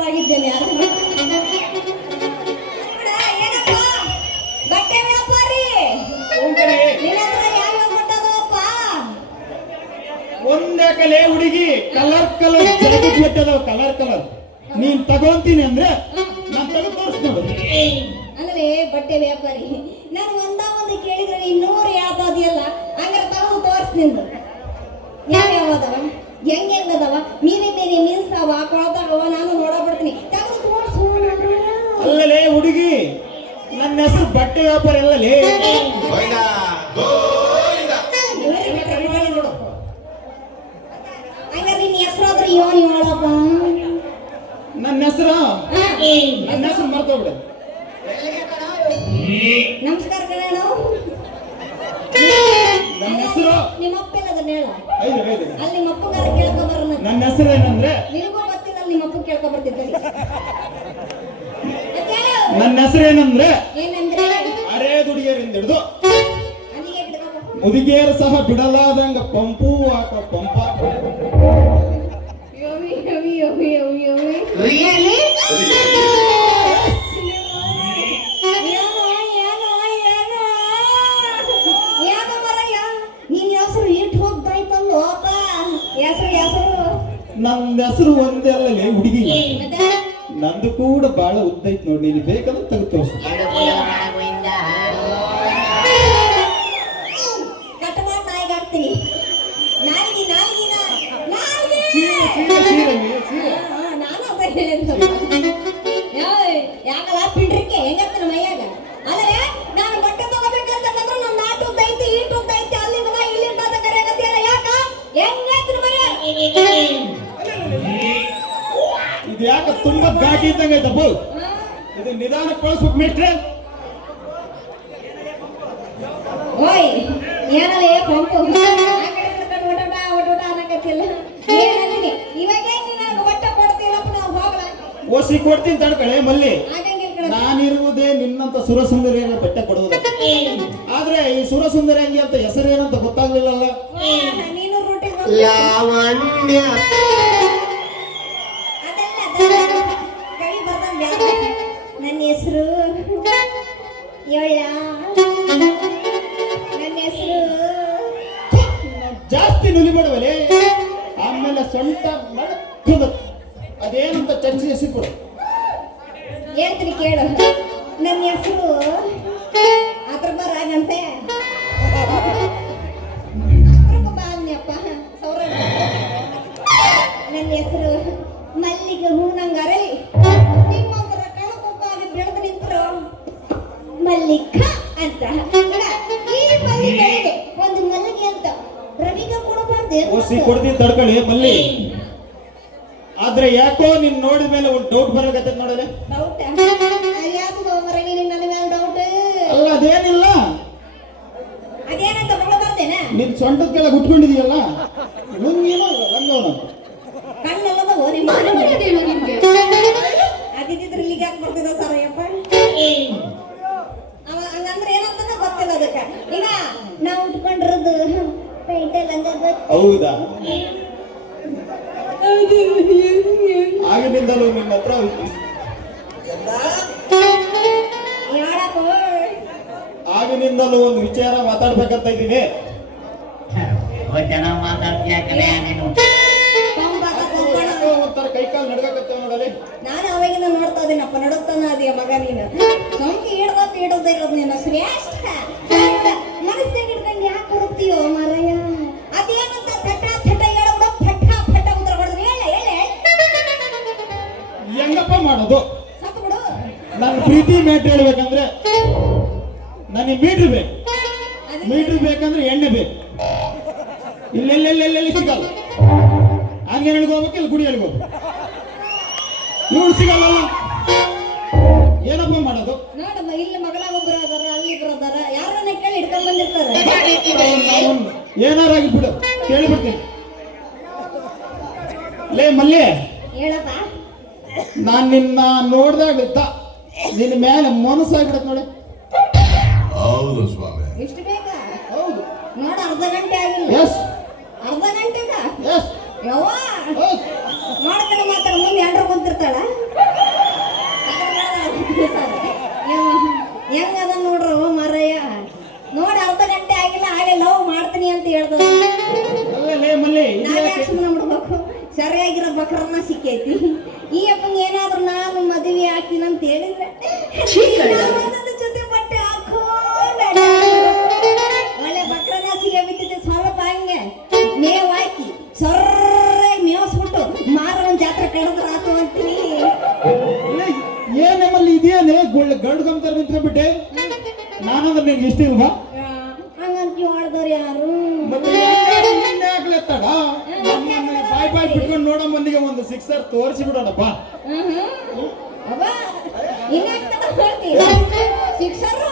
ಆಗಿದ್ದೇನೆ ಏನಪ್ಪ ಬಟ್ಟೆ ವ್ಯಾಪಾರಿ ನಿನ್ನ ಹತ್ರ ಯಾವ ಕೊಟ್ಟದಪ್ಪ ಒಂದೇ ಕಲೆ ಹುಡುಗಿ ಕಲರ್ ಕಲರ್ ಜಾಕೆಟ್ ಬಿಟ್ಟದವ ಕಲರ್ ಕಲರ್ ನೀನ್ ತಗೊಂತೀನಿ ಅಂದ್ರೆ ನಾನ್ ತಗೋ ತೋರಿಸ್ಬೋದು ಅಂದ್ರೆ ಬಟ್ಟೆ ವ್ಯಾಪಾರಿ ನಾನು ಒಂದು ಕೇಳಿದ್ರೆ ಇನ್ನೂರು ಯಾವ್ದಾದಿಯಲ್ಲ ಹಂಗಾರೆ ತಗೊಂಡು ತೋರಿಸ್ನಿಂದು ಯಾವ್ಯಾವ ಅದಾವ ಹೆಂಗ್ ಅದಾವ ಮೀರಿ ಮೀನ್ಸ್ತಾವ ಕೊಳತಾವ ನಾನು ನೋಡಬಿಡ್ತೀನಿ ತಗೊಂಡು ತೋರಿಸು ಅಲ್ಲಲೇ ಹುಡುಗಿ ನನ್ನ ಹೆಸರು ಬಟ್ಟೆ ವ್ಯಾಪಾರ ಅಲ್ಲಲೇ ಹಂಗಾರೆ ನಿನ್ನ ಹೆಸರಾದ್ರೂ ಇವನು ಹೇಳಪ್ಪ ನನ್ನ ಹೆಸರು ಮರ್ತೋಗ್ಬಿಡ ನಮಸ್ಕಾರ ಕಣೋ. ನನ್ನ ಹೆಸರು ನಿಮ್ಮ ಅಪ್ಪ ಅದನ್ನ ಹೇಳ. ಐದು ಅಲ್ಲಿ ನಿಮ್ಮ ಅಪ್ಪಗಾರ ಕೇಳ್ಕೊ ಬರೋಣ. ನನ್ನ ಹೆಸರು ಏನಂದ್ರೆ ನಿನಗೂ ಗೊತ್ತಿಲ್ಲ, ನಿಮ್ಮ ಅಪ್ಪ ಕೇಳ್ಕೊ ಬರ್ತಿದ್ದೆ. ನನ್ನ ಹೆಸರು ಏನಂದ್ರೆ ಏನಂದ್ರೆ ಅರೆ ದುಡಿಯರಿಂದ ಹಿಡಿದು ಅಲ್ಲಿಗೆ ಬಿಡ್ಬೇಕು. ಮುದುಗಿಯರು ಸಹ ಬಿಡಲಾದಂಗ ಪಂಪು ಹಾಕ ಪಂಪ ಯೋವಿ ಯೋವಿ ಯೋವಿ ಯೋವಿ ಯೋವಿ. Really? ಏನೋ ಮರಯ್ಯ, ನಿನ್ ಹೆಸರು ಇಟ್ಟು ಹೋಗ್ತಾಯ್ತಲ್ಲೋ ಅಪ್ಪ. ಹೆಸರು ನನ್ನ ಹೆಸರು ಒಂದೇ ಅಲ್ಲಲೇ ಹುಡುಗಿ, ಮತ್ತೆ ನಂದು ಕೂಡ ಬಹಳ ಉದ್ದ ಐತ್ ನೋಡಿ. ನೀನು ಬೇಕಂದ್ರೆ ತೆಗೆದು ತೋರಿಸು. ಕಟ್ ಮಾಡಿ ನಾಯಿಗೆ ಹಾಕ್ತೀನಿ. ನಾಲಿಗೆ ನಾಲಿಗೆನ ನಾಲಿಗೆ. ನಾನು ಅದ ಹೇಳಿದ್ದು. ಯಾಕಲ್ಲ ಪಿಂಡ್ರಿಕೆ ಹೆಂಗತ್ತನ ಮೈಯಾಗ. ಆದರೆ ನಾನು ಬಟ್ಟೆ ತಗೋಬೇಕಂತ ಬಂದ್ರೆ ನನ್ನ ನಾಟು ಐತಿ, ಈಟು ಐತಿ, ಅಲ್ಲಿಂದ ಬಾ ಇಲ್ಲಿಂದ ಅಂತ ಕರೆಯಕತ್ತಿಯಲ್ಲ. ಯಾಕ ಹೆಂಗೈತಿ ಮೈಯ? ಇದು ಯಾಕೆ ತುಂಬಾ ಘಾಟಿ ಇದ್ದಂಗೆ ಐತಪ್ಪ. ಇದು ನಿಧಾನಕ್ಕೆ ಕಳಿಸ್ಬೇಕು ಮೇಷ್ಟ್ರೆ. ಓಯ್ ಏನಲ್ಲ ಪಂಪು ಆ ಕಡೆ ಕರ್ಕೊಂಡು ಒಟೋಟ ಅನ್ನಕತ್ತಿಲ್ಲ. ಏನಂದಿನಿ ಇವಾಗ ನೀನು ಬಟ್ಟೆ ಕೊಡ್ತೀಯಲ್ಲಪ್ಪ, ನಾವು ಹೋಗಲ್ಲ. ಓಸಿ ಕೊಡ್ತೀನಿ ತಡ್ಕಳೆ ಮಲ್ಲಿ. ಆಗಂಗಿಲ್ಲ ಕಡೆ. ನಾನಿರುವುದೇ ನಿನ್ನಂತ ಸುರಸುಂದರಿಯರ ಬಟ್ಟೆ ಕೊಡುವುದು. ಆದ್ರೆ ಈ ಸುರಸುಂದರಿ ಹಂಗೆ ಅಂತ ಹೆಸರು ಏನಂತ ಗೊತ್ತಾಗ್ಲಿಲ್ಲಲ್ಲ. ನೀನು ರೂಟಿಗೆ ಲಾವಣ್ಯ. ಕವಿ ಬರ್ದಂಗ ನನ್ನ ಹೆಸರು ಯೋಳ. ನನ್ನ ಹೆಸರು ಜಾಸ್ತಿ ನುಲಿಬೇಡವಲೆ, ಆಮೇಲೆ ಸೊಂಟ ಮಡಕದ ಅದೇನಂತ ಚರ್ಚೆ ಹೆಸರು ಕೊಡು. ಹೇಳ್ತೀನಿ ಕೇಳು. ನನ್ನ ಹೆಸರು ಅದ್ರ ಬರಾಗಂತೆ ಬಾನ್ಯಪ್ಪ ಸೌರ. ನನ್ನ ಹೆಸರು ಮಲ್ಲಿಗೆ ಹೂನಂಗ ಅರಳಿ ನಿಮ್ಮೊಬ್ಬರ ಕಳಕೊಪ್ಪಾಗಿ ಬೆಳೆದು ನಿಂತರು ಮಲ್ಲಿಕ ಅಂತ. ಈ ಮಲ್ಲಿಗೆಗೆ ಒಂದು ಮಲ್ಲಿಗೆ ಅಂತ ರವಿಗ ಕೊಡಬಾರ್ದು. ಓಸಿ ಕೊಡ್ತೀನಿ ತಡ್ಕೊಳ್ಳಿ ಮಲ್ಲಿ. ಆದ್ರೆ ಯಾಕೋ ನೀನ್ ನೋಡಿದ ಮೇಲೆ ಒಂದು ಡೌಟ್ ಬರಕತ್ತೈತೆ ನೋಡಲೆ. ಡೌಟ್ ಯಾವುದು ಮರಗಿ ನಿನ್ನ ಮೇಲೆ ಡೌಟ್? ಅಲ್ಲ ಅದೇನಿಲ್ಲ, ಅದೇನಂತ ಬರ್ತೇನೆ. ನಿನ್ ಸೊಂಟದ ಕೆಳಗೆ ಉಟ್ಕೊಂಡಿದೀಯಲ್ಲ ಲುಂಗಿನೋ ಲಂಗವನು. ಕಣ್ಣೆಲ್ಲದವೋ ನಿಮ್ಮ ನಿಮ್ಗೆ ಅದಿದ್ರೆ ಇಲ್ಲಿಗೆ ಯಾಕೆ ಬರ್ತಿದ್ದ ಸರ್ ಅಯ್ಯಪ್ಪ? ಹಂಗಂದ್ರೆ ಏನಂತ ಗೊತ್ತಿಲ್ಲ ಅದಕ್ಕೆ. ಈಗ ನಾವು ಉಟ್ಕೊಂಡಿರೋದು ಪೇಂಟೆ ಲಂಗ ಗೊತ್ತು. ಹೌದಾ? ಆಗಿನಿಂದಲೂ ನಿನ್ನ ಹತ್ರ ಯಾಡಪ್ಪ ಆಗಿನಿಂದಲೂ ಒಂದು ವಿಚಾರ ಮಾತಾಡ್ಬೇಕಂತ ಇದ್ದೀನಿ. ವಚನ ಮಾತಾಡ್ತೀಯ ಕಲೆ ನೀನು. ಒಂಥರ ಕೈಕಾಲು ನಡ್ಕಕತ್ತೇವ ನೋಡಲಿ. ನಾನು ಅವಾಗಿಂದ ನೋಡ್ತಾ ಇದೀನಪ್ಪ, ನಡುತ್ತಾನ ಅದೀಯ ಮಗ ನೀನು. ಸೋಂಕಿ ಹಿಡ್ದ ಇರೋದು ನೀನು ಶ್ರೇಷ್ಠ. ಮನಸ್ಸಿಗೆ ಹಿಡ್ಕೊಂಡು ಯಾಕೆ ಕೊಡ್ತೀಯೋ ಮಾರಯ್ಯ? ಅದೇನಂತ ಥಟ ಥಟ ಹೇಳಬಿಡ, ಫಟ ಫಟ ಉತ್ತರ ಕೊಡಿದ್ರೆ ಹೇಳ ಹೆಂಗಪ್ಪ ಮಾಡೋದು? ಸತ್ತು ಬಿಡು. ನನ್ನ ಪ್ರೀತಿ ಮ್ಯಾಟ್ ಹೇಳ್ಬೇಕಂದ್ರೆ ನನಗೆ ಮೀಟ್ರ್ ಬೇಕು. ಮೀಟ್ರ್ ಬೇಕಂದ್ರೆ ಎಣ್ಣೆ ಬೇಕು. ಇಲ್ಲೆಲ್ಲೆಲ್ಲೆಲ್ಲಿ ಸಿಗಲ್ಲ. ಹಂಗೆ ಹೇಳ್ಕೋಬೇಕು, ಇಲ್ಲಿ ಗುಡಿ ಹೇಳ್ಕೋಬೇಕು. ಇವಳು ಸಿಗಲ್ಲ. ಏನಪ್ಪ ಮಾಡೋದು? ನೋಡಮ್ಮ, ಇಲ್ಲಿ ಮಗಳಾಗ ಒಬ್ರು ಅದಾರ, ಅಲ್ಲಿ ಇಬ್ರು ಅದಾರ. ಯಾರನ್ನ ಕೇಳಿ ಹಿಡ್ಕೊಂಡ್ ಬಂದಿರ್ತಾರೆ. ಏನಾರಾಗಿ ಬಿಡು, ಕೇಳಿಬಿಡ್ತೀನಿ. ಲೇ ಮಲ್ಲಿ, ಹೇಳಪ್ಪ. ನಾನ್ ನಿನ್ನ ನೋಡ್ದಾಗ ನಿನ್ನ ಮೇಲೆ ಮನಸ್ಸಾಗ್ಬಿಡತ್ ನೋಡಿ. ಹೌದು ಸ್ವಾಮಿ. ಇಷ್ಟು ಬೇಕಾ? ಹೌದು. ನೋಡ, ಅರ್ಧ ಗಂಟೆ ಆಗಿಲ್ಲ. ಎಸ್ ಅರ್ಧ ಗಂಟೆಗ ಎಸ್ ಯವ್ವ ಮಾಡ್ತಾನೆ ಮಾತಾಡ. ಮುಂದೆ ಎಂಡ್ರ ಕುಂತಿರ್ತಾಳ. ಹೆಂಗದ ನೋಡ್ರು ಮರಯ್ಯ. ನೋಡಿ, ಅರ್ಧ ಗಂಟೆ ಆಗಿಲ್ಲ, ಹಾಗೆ ಲವ್ ಮಾಡ್ತೀನಿ ಅಂತ ಹೇಳ್ದ. ಲೇ ಮಲ್ಲಿ, ನಾವೇ ಸುಮ್ಮನೆ ಬಿಡ್ಬೇಕು. ಸರಿಯಾಗಿರೋ ಬಕ್ರನ್ನ ಸಿಕ್ಕೈತಿ. ಈ ಅಪ್ಪಂಗೆ ಏನಾದ್ರು ನಾನು ಮದುವೆ ಆಗ್ತೀನಿ ಅಂತ ಹೇಳಿದ್ರೆ ನನ್ನ ಜೊತೆ ಬಟ್ಟೆ ಹಾಕೊಂಡು ಒಳ್ಳೆ ಬಕ್ರನ್ನ ಸಿಗ ಬಿದ್ದಿದ್ದೆ. ಸ್ವಲ್ಪ ಹಂಗೆ ಮೇವ್ ಹಾಕಿ ಸರ್ರಾಗಿ ಮೇವಸ್ಬಿಟ್ಟು ಮಾರವನ್ ಜಾತ್ರೆ ಕಳೆದ್ರ ಆತು ಅಂತೀನಿ. ಏನೇ ಮಲ್ಲಿ ಇದೇನೆ ಗಂಡು ಗಂತರ ನಿಂತ್ಕೊಂಡ್ಬಿಟ್ಟೆ. ನಾನಂದ್ರೆ ನಿನ್ಗೆ ಇಷ್ಟ ಇಲ್ವಾ? ಹಂಗಂತ ಹೊಡೆದವ್ರು ಯಾರು? ಮತ್ತೆ ಆಗ್ಲೆತ್ತಾಡ ಬಾಯ್ ಬಿಟ್ಕೊಂಡು ನೋಡೋ ಮಂದಿಗೆ ಒಂದು ಸಿಕ್ಸರ್ ತೋರಿಸಿ ಬಿಡೋಣಪ್ಪ. ಅಬ್ಬಾ, ಇನ್ನಾಗ್ತದ ಹೇಳ್ತೀವಿ ಸಿಕ್ಸರು.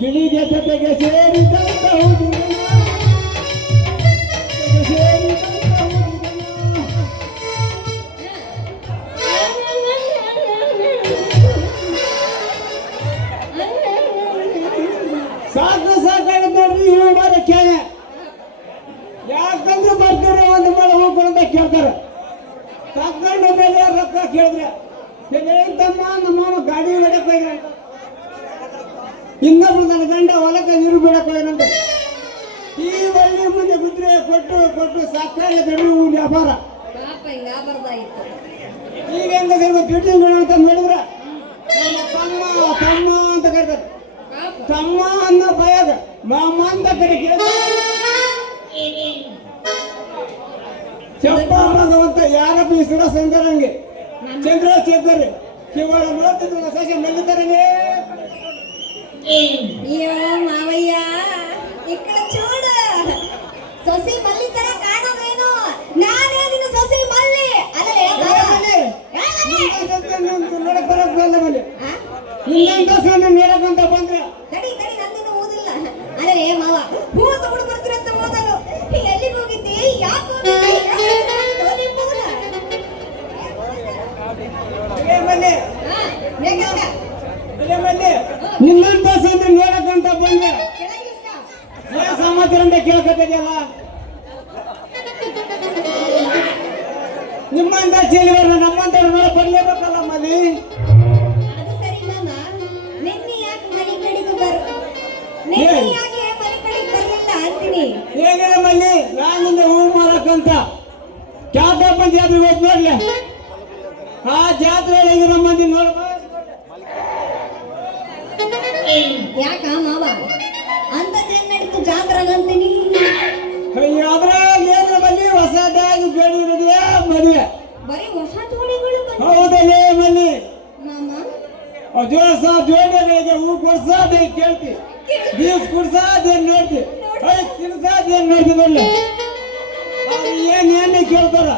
ಗಿಳಿಗೆ ಜೊತೆಗೆ ಸೇರಿದಂತ ಹುಡುಗನ, ಸೇರಿದಂತ ಹುಡುಗನ. ಸಾಕು ಸಾಕಾಗಿ ಬರ್ರಿ ಹುಡುಗರ ಕೇಳ, ಯಾಕಂದ್ರೆ ಬರ್ತಾರೆ ಒಂದು ಮಳೆ ಹೋಗ್ಕೊಂಡು ಕೇಳ್ತಾರೆ, ತಗೊಂಡ ಮೇಲೆ ರೊಕ್ಕ ಕೇಳಿದ್ರೆ ತಮ್ಮ ನಮ್ಮ ಗಾಡಿ ಹೊಡಕ್ ಹೋಗ್ಯಾನ, ಇನ್ನೊಬ್ರು ನನ್ನ ಗಂಡ ಹೊಲಕ್ಕೆ ನೀರು ಬಿಡಕ್ ಹೋಗ್ಯಾನಂತ. ಈ ಒಳ್ಳೆ ಮುಂದೆ ಬಿದ್ರೆ ಕೊಟ್ಟು ಸಾಕಾಗಿ ದೊಡ್ಡ ವ್ಯಾಪಾರ. ಪಾಪ ಹಿಂಗಾಬಾರ್ದಾಗಿತ್ತು. ಈಗ ಹೆಂಗ ಫಿಟ್ಟಿಂಗ್ ಅಂತ ನೋಡಿದ್ರ ನಮ್ಮ ತಮ್ಮ ಅಂತ ಕರೀತಾರೆ. ಪಾಪ ತಮ್ಮ ಅನ್ನೋ ಭಯದ ಮಾಮ ಅಂತ ಕರೀ ಚಪ್ಪ ಭಗವಂತ ಯಾರಪ್ಪ ಈ ಸುಡ ಸಂದರಂಗೆ ಚಂದ್ರ ಕಿವಾಡ ನೋಡ್ತಿದ್ರು ಸಸ್ಯ ಮೆಲ್ಲಿತಾರನೇ. ಅಯ್ಯೋ ಮಾವಯ್ಯ ಈ ಕಡೆ చూడ ಸೊಸಿ ಮಲ್ಲಿ ತರ ಕಾಣೋದೇನು? ನಾನೇ ನಿನ್ನ ಸೊಸಿ ಮಲ್ಲಿ ಅದೇ ನೋಡಕ್ ಬರಕ್ ಬಂದ ಮೇಲೆ ಆ? ಇನ್ನೊಂದು ನೋಡಕ್ಕಂತ ಬಂದ್ರೆ ತಡಿ ನಂದಿನ ಓದಿಲ್ಲ. ಅದೇ ಮಾವ ಹೂ ತಗೊಂಡು ಬರ್ತೀರಂತ ಓದಲು ಎಲ್ಲಿಗೆ ಹೋಗಿದ್ದೆ? ಯಾಕೆ ನಿನ್ನಂತ ಸಂದ್ರೆ ನೋಡಕ್ಕಂತ ಬಂದ್ರೆ ಏನ್ ಸಮಾಚಾರ ಅಂತ ಕೇಳ್ಕೊತಿದ್ಯಲ್ಲ. ನಿಮ್ಮಂತ ಚೆಲ್ಲಿವರ ನಮ್ಮಂತ ನೋಡಕ್ ಬರ್ಲೇಬೇಕಲ್ಲ ಮಲ್ಲಿ. ಅದು ಸರಿ ಮಾಮ, ನಿನ್ನೆ ಯಾಕೆ ಮನೆ ಕಡೆಗೂ ನಿನ್ನೆ ಯಾಕೆ ಮನೆ ಕಡೆಗೆ ಬರ್ಲಿಲ್ಲ ಅಂತೀನಿ. ಏನಿಲ್ಲ ಮಲ್ಲಿ, ನಾನಿಂದ ಹೂ ಮಾರಕ್ಕಂತ ಕ್ಯಾಟಪ್ಪ ಜಾತ್ರೆಗೆ ಹೋಗಿ ನೋಡ್ಲೆ. ಆ ಜಾತ್ರೆಯೊಳಗೆ ನಮ್ಮ ಮಂದಿ ನೋಡ್ಬ ಯಾಕ ಮಾವ ಅಂತದೇನ್ ನಡೀತು ಜಾತ್ರೆಗಂತೀನಿ? ಅದ್ರಾಗ ಏನ್ರ ಮಲ್ಲಿ ಹೊಸದಾಗಿ ಬೇಡಿ ನಡೆಯ ಮದುವೆ. ಬರೀ ಹೊಸ ಜೋಡಿಗಳು ಬಂದು ಹೌದಲ್ಲೇ ಮಲ್ಲಿ, ಮಾಮ ಜೋಡಿಗಳಿಗೆ ಹೂ ಕೊಡ್ಸೋದ್ ಕೇಳ್ತಿ, ಬೀಸ್ ಕುಡ್ಸೋದೇನ್ ನೋಡ್ತಿ, ತಿನ್ಸೋದೇನ್ ನೋಡ್ತಿ ನೋಡ್ಲಿ. ಅವ್ರು ಏನ್ ಕೇಳ್ತಾರ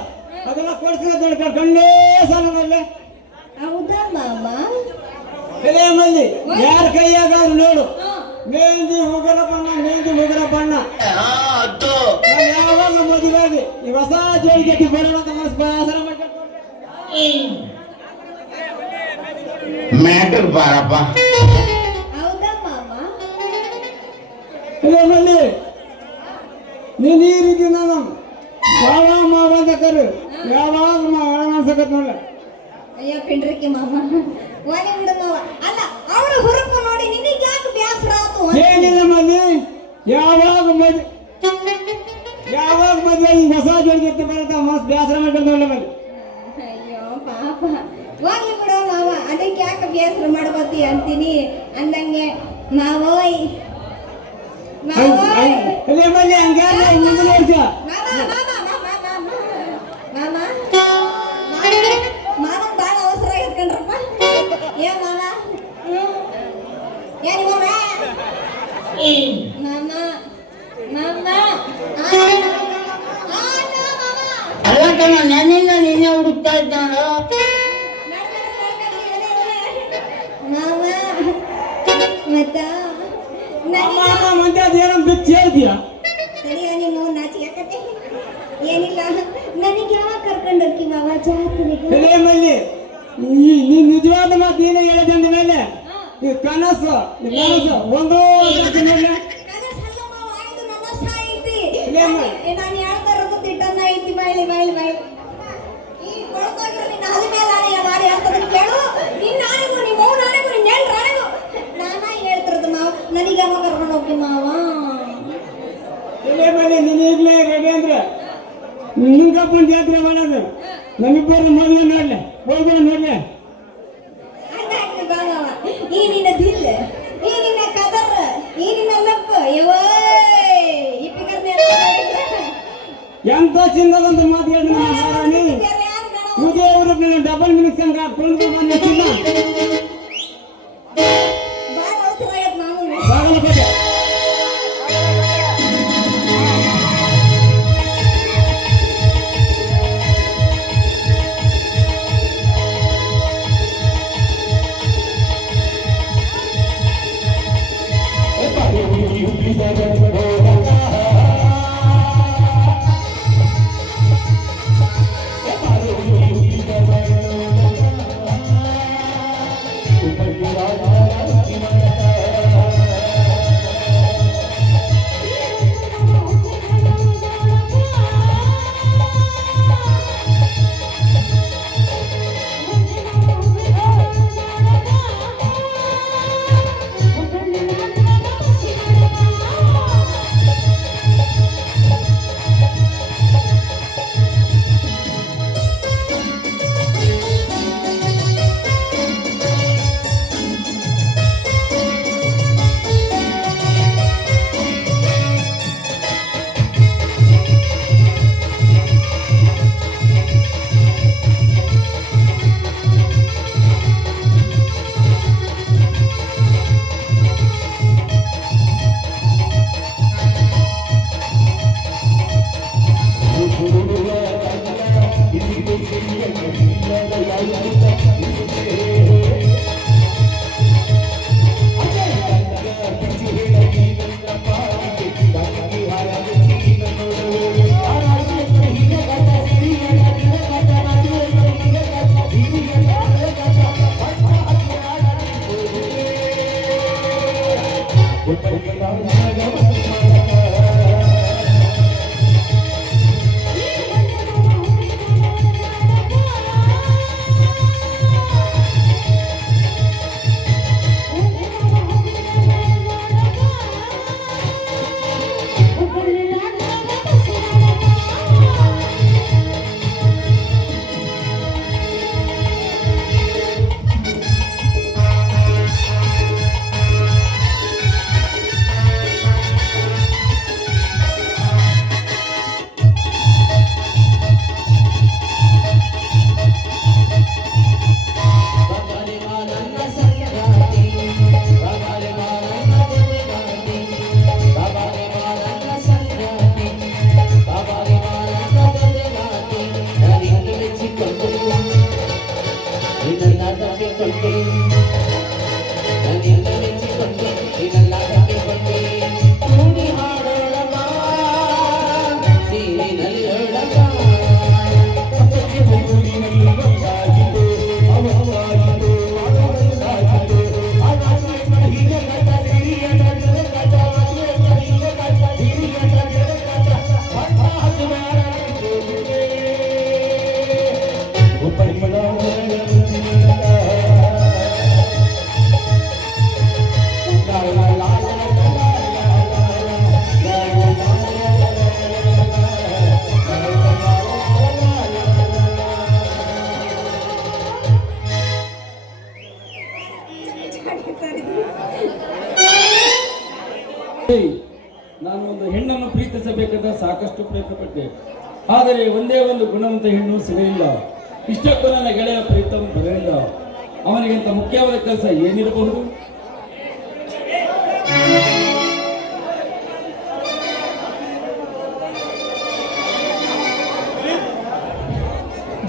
ಅದೆಲ್ಲ ಕೊಡ್ಸೋದ್ ಕಣ್ಣೇ ಸಾಲ ನೋಡ್ಲೆ. ಹೌದಾ ಮಾಮ? ಎಲೆ ಮಲ್ಲಿ ಯಾರ ಕೈಯಾಗಾದ್ರು ನೋಡು ಮೆಹಂದಿ ಹುಗರ ಬಣ್ಣ. ನಾನು ಯಾವಾಗ ಮದುವೆಯಾಗಿ ಈ ಹೊಸ ಜೋಡಿ ಗಟ್ಟಿ ಬರೋಣ ಅಂತ ಮನಸ್ಸು ಬೇಸರ ಮಾಡ್ಕೊಂಡ್ರೆ ಮ್ಯಾಟರ್ ಬಾರಪ್ಪ. ಹೌದಾ ಮಾಮ? ಎಲೆ ಮಲ್ಲಿ ನೀನ್ ಈ ರೀತಿ ನಾನು ಮಾವ ಅಂತ ಕರು ಯಾವಾಗ ಒಣ ಅನ್ಸಕತ್ ನೋಡ್ಲ. ಅಯ್ಯೋ ಪಿಂಡ್ರಿಕೆ ಮಾಮ ವಾಲಿ ಬಿಡು ಮಾವ. ಅಲ್ಲ ಅವರ ಹುರುಪು ನೋಡಿ ನಿನಗೆ ಯಾಕೆ ಬೇಸರ ಆತು? ಏನಿಲ್ಲ ಮಲ್ಲಿ, ಯಾವಾಗ ಮದುವೆ ಈ ಹೊಸ ಜೋಡಿ ಬರುತ್ತ ಮಸ್ತ್ ಬೇಸರ ಮಾಡ್ಕೊಂಡು ನೋಡ್ಲ ಮಲ್ಲಿ. ಅಯ್ಯೋ ಪಾಪ ವಾಲಿ ಬಿಡು ಮಾವ, ಅದಕ್ಕೆ ಯಾಕೆ ಬೇಸರ ಮಾಡ್ಕೋತಿ ಅಂತೀನಿ ಅಂದಂಗೆ ಮಾವೋಯ್ ಎಲೆ ಮಲ್ಲಿ ಹಂಗಾರ ಮುಂದಿನ ವರ್ಷ ಮಾವನ್ ಬಾಳ ಅವಸರ ಇಟ್ಕೊಂಡ್ರಪ್ಪ. ಏ ಮಾವ ಏನ್ ಮಾವ ಅಲ್ಲ ಕಣ ನನ್ನಿಂದ ನಿನ್ನೆ ಹುಡುಕ್ತಾ ಇದ್ದಾನ. ಮಾಮ ಮತ್ತ ಏನೋ ಬಿಚ್ಚಿ ಹೇಳ್ತೀಯ. ಸರಿಯ ನೀನು ನಾಚಿಕತೆ ಏನಿಲ್ಲ. ನನಗೆ ಯಾವಾಗ ಕರ್ಕೊಂಡು ಹೋಗಿ ಮಾವ ಜಾತ್ರೆಗೆ? ಎಲೆ ಮಲ್ಲಿ ನೀನ್ ನಿಜವಾದ ಮಾತು ಏನೇ ಹೇಳಿದಂದ ಮೇಲೆ ಈ ಕನಸು ಒಂದು ನೋಡ್ಲೆ. ಕನಸಲ್ಲ ಮಾವ, ಇದು ನನ್ನ ಸಾಹಿತಿ. ಇಲ್ಲೇಮ್ಮ? ನಾನು ಹೇಳ್ತಾ ಇರೋದು ತಿಟ್ಟನ್ನ ಐತಿ ಬಾಯ್ಲಿ ಈ ಕೊಳಕೋಗಿರೋ ನಿನ್ನ ಹದ ಮೇಲೆ ಮಾಡಿ ಹೇಳ್ತದನ್ನ ಕೇಳು. ನಿನ್ನ ಆನೆಗೂ ನಿಮ್ಮ ಮೌನ ಆನೆಗೂ ನಿನ್ನ ಹೇಳ್ರ ಆನೆಗೂ ನಾನ ಹೇಳ್ತಿರೋದು ಮಾವ. ನನಗೆ ಯಾವಾಗ ಕರ್ಕೊಂಡು ಹೋಗಿ ಮಾವ? ಎಲೆ ಮಲ್ಲಿ ನೀನ್ ಈಗ್ಲೇ ರೆಡಿ ಅಂದ್ರೆ ನಿಂಗಪ್ಪನ ಜಾತ್ರೆ ಮಾಡೋದು ನಮ್ಮಿಬ್ಬರು ಮದುವೆ ನೋಡ್ಲೆ, ಹೋಗೋಣ ನೋಡ್ಲೆ. ಹಂಗಾಗ್ಲಿ ಬಾ ಮಾವ. ಈ ನಿನ್ನ ದಿಲ್, ಈ ನಿನ್ನ ಕದರ್, ಈ ನಿನ್ನ ಲಕ್ ಈ ಪಿಕರ್ನೆ ಎಂತ ಚಿನ್ನದಂತ ಮಾತು ಹೇಳಿದ ಮಹಾರಾಣಿ. ಮುಗಿಯ ಅವರು ಡಬಲ್ ಮಿನಿಕ್ಸ್ ಹಂಗ ಕೊಂಡು ಬಂದಿಲ್ಲ ಬಾಳ ಅವಸರ ಆಗೈತ್ ಮಾವು. ಬಾಗಲಕೋಟೆ. ನಾನು ಒಂದು ಹೆಣ್ಣನ್ನು ಪ್ರೀತಿಸಬೇಕಂತ ಸಾಕಷ್ಟು ಪ್ರಯತ್ನ ಪಟ್ಟೆ, ಆದರೆ ಒಂದೇ ಒಂದು ಗುಣವಂತ ಹೆಣ್ಣು ಸಿಗಲಿಲ್ಲ. ಇಷ್ಟಕ್ಕೂ ನನ್ನ ಗೆಳೆಯ ಪ್ರೀತಮ್ ಬರಲಿಲ್ಲ. ಅವನಿಗಿಂತ ಮುಖ್ಯವಾದ ಕೆಲಸ ಏನಿರಬಹುದು?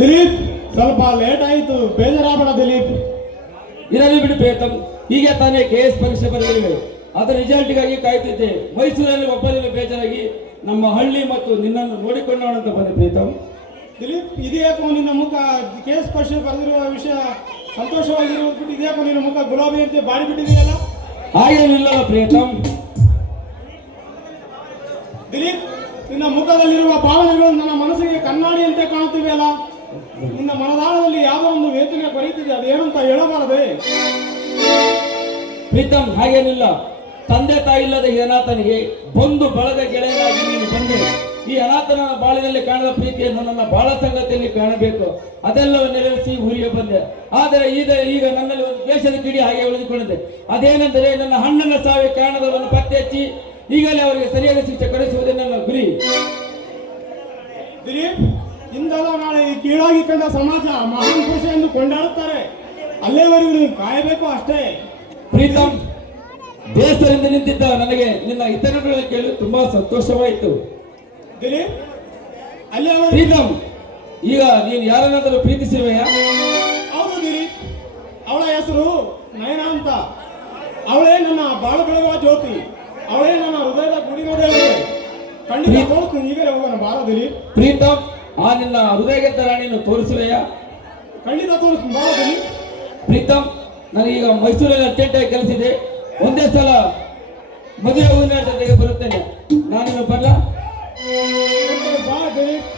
ದಿಲೀಪ್, ಸ್ವಲ್ಪ ಲೇಟ್ ಆಯಿತು, ಬೇಜಾರಾಗಬೇಡ ದಿಲೀಪ್. ಇರಲಿ ಬಿಡು ಪ್ರೀತಮ್, ಈಗ ತಾನೇ KS ಪರೀಕ್ಷೆ ಬರಲಿವೆ. ಅದರ ರಿಸಲ್ಟ್ಗಾಗಿ ಕಾಯ್ತಿದ್ದೆ. ಮೈಸೂರಲ್ಲಿ ಒಬ್ಬರಿಗೆ ಬೇಜಾರಾಗಿ ನಮ್ಮ ಹಳ್ಳಿ ಮತ್ತು ನಿನ್ನನ್ನು ನೋಡಿಕೊಳ್ಳೋಣ ಅಂತ ಬಂದೆ ಪ್ರೀತಮ್. ದಿಲೀಪ್, ಇದ್ಯಾಕೋ ನಿನ್ನ ಮುಖ ಕೇಸ್ ಪರೀಕ್ಷೆ ಬರೆದಿರುವ ವಿಷಯ ಸಂತೋಷವಾಗಿರುವುದು ಬಿಟ್ಟು ಇದ್ಯಾಕೋ ನಿನ್ನ ಮುಖ ಗುಲಾಬಿ ಅಂತ ಬಾಡಿ ಬಿಟ್ಟಿದೆಯಲ್ಲ? ಹಾಗೇನಿಲ್ಲ ಪ್ರೀತಮ್. ದಿಲೀಪ್, ನಿನ್ನ ಮುಖದಲ್ಲಿರುವ ಭಾವನೆಗಳು ನನ್ನ ಮನಸ್ಸಿಗೆ ಕಣ್ಣಾಡಿಯಂತೆ ಕಾಣುತ್ತಿವೆಯಲ್ಲ? ನಿನ್ನ ಮನದಾಳದಲ್ಲಿ ಯಾವುದೋ ಒಂದು ವೇದನೆ ಬರೀತಿದೆ, ಅದೇನು ಅಂತ ಹೇಳಬಾರದೆ? ಪ್ರೀತಮ್, ಹಾಗೇನಿಲ್ಲ. ತಂದೆ ತಾಯಿ ಇಲ್ಲದ ಈ ಅನಾಥನಿಗೆ ಬಂದು ಬಳಗ ಗೆಳೆಯನಾಗಿ ನೀನು ಬಂದೆ. ಈ ಅನಾಥನ ಬಾಳಿನಲ್ಲಿ ಕಾಣದ ಪ್ರೀತಿಯನ್ನು ನನ್ನ ಬಾಳ ಸಂಗತಿಯಲ್ಲಿ ಕಾಣಬೇಕು, ಅದೆಲ್ಲವೂ ನೆರವೇರಿಸಿ ಊರಿಗೆ ಬಂದೆ. ಆದರೆ ಈಗ ನನ್ನಲ್ಲಿ ಒಂದು ದ್ವೇಷದ ಕಿಡಿ ಹಾಗೆ ಉಳಿದುಕೊಂಡಿದೆ. ಅದೇನೆಂದರೆ ನನ್ನ ಹಣ್ಣನ ಸಾವಿಗೆ ಕಾರಣದವನ್ನು ಪತ್ತೆ ಹಚ್ಚಿ ಈಗಲೇ ಅವರಿಗೆ ಸರಿಯಾದ ಶಿಕ್ಷೆ ಕೊಡಿಸುವುದೇ ನನ್ನ ಗುರಿ. ದಿಲೀಪ್, ಇಂದಲ್ಲ ನಾಳೆ ಈ ಕೀಳಾಗಿ ಕಂಡ ಸಮಾಜ ಮಹಾನ್ ಪುರುಷ ಎಂದು ಕೊಂಡಾಡುತ್ತಾರೆ. ಅಲ್ಲೇವರೆಗೂ ನೀವು ಕಾಯಬೇಕು ಅಷ್ಟೇ. ಪ್ರೀತಮ್, ದೇಶದಿಂದ ನಿಂತಿದ್ದ ನನಗೆ ನಿನ್ನ ಇತರಗಳನ್ನು ಕೇಳಿ ತುಂಬಾ ಸಂತೋಷವಾಯಿತು. ದಿಲೀಪ್, ಅಲ್ಲೇವರೆಗೂ ಪ್ರೀತಮ್, ಈಗ ನೀನು ಯಾರನ್ನಾದರೂ ಪ್ರೀತಿಸಿರುವೆಯಾ? ಹೌದು ದಿಲೀಪ್, ಅವಳ ಹೆಸರು ನಯನ ಅಂತ. ಅವಳೇ ನನ್ನ ಬಾಳು ಬೆಳಗುವ ಜ್ಯೋತಿ, ಅವಳೇ ನನ್ನ ಹೃದಯದ ಗುಡಿನ ದೇವತೆ. ಖಂಡಿತ ತೋರಿಸ್ತೀನಿ, ಈಗಲೇ ಹೋಗೋಣ ಬಾರ ದಿಲೀಪ್. ಪ್ರೀತಮ್, ಆ ನಿನ್ನ ಹೃದಯಗೆದ್ದ ರಾಣಿಯನ್ನು ತೋರಿಸುವೆಯಾ? ಖಂಡಿತ ತೋರಿಸ್ತೀನಿ ಬಾರ ದಿಲೀಪ್. ಪ್ರೀತಮ್, ನನಗೀಗ ಮೈಸೂರಲ್ಲಿ ಅರ್ಜೆಂಟಾಗಿ ಕೆಲಸ ಇದೆ. ಒಂದೇ ಸಲ ಮದುವೆ ಹೂವಿನ ಜೊತೆಗೆ ಬರುತ್ತೇನೆ. ನಾನಿನ್ನು ಬರಲ? ಬಾ ದಿಲೀಪ್.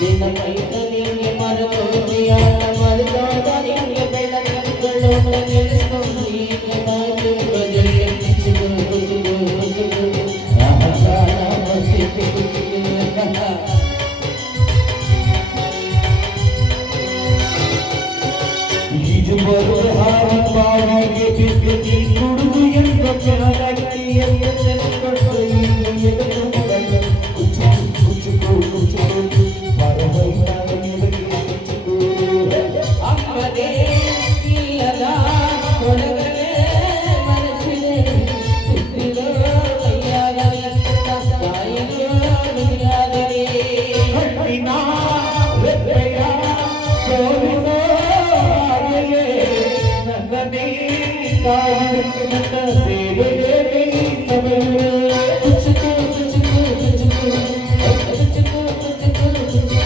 ನಿನ್ನ ಮೈತ ನಿಂಗೆ ಮರಗೋದಿಯ ಮರಗೋದ ನಿಂಗೆ ಬೆಳಕುಗಳು ನೆಲೆಸ್ಕೊಂಡು ಹೀಗೆ ಬಾಯಿ ಬದಲಿ ಕುಚುಕು ಕುಚುಕು ಕುಚುಕು ರಾಮಗಾನ ಮಸ್ತಿ ಇದು ಬರುವ ಹಾರಿ ಬಾವಿಗೆ ಬಿದ್ದು ಕುಡುಗು ಎಂಬ ಕೆಳಗಿಯಲ್ಲಿ ನೆನೆಕೊಂಡು ಅಮ್ಮನೇ ಇಲ್ಲದ ಕೊಡಗನೆ ಮನಸ್ಸಿದೆ ಸುತ್ತಿರೋ ಕೈಯಾದರೆ ತಾಯಿಯೋ ನಿರಾದರೆ ಹಣ್ಣಿನ ರೆಪ್ಪೆಯ ಸೋಲಿನೋ ಹಾಗೆಯೇ ನನ್ನನೇ ತಾಯಿ ನನ್ನ ಸೇವೆಗೆ ಸಮಯ ಕುಚುಕು ಕುಚುಕು ಕುಚುಕು ಕುಚುಕು ಕುಚುಕು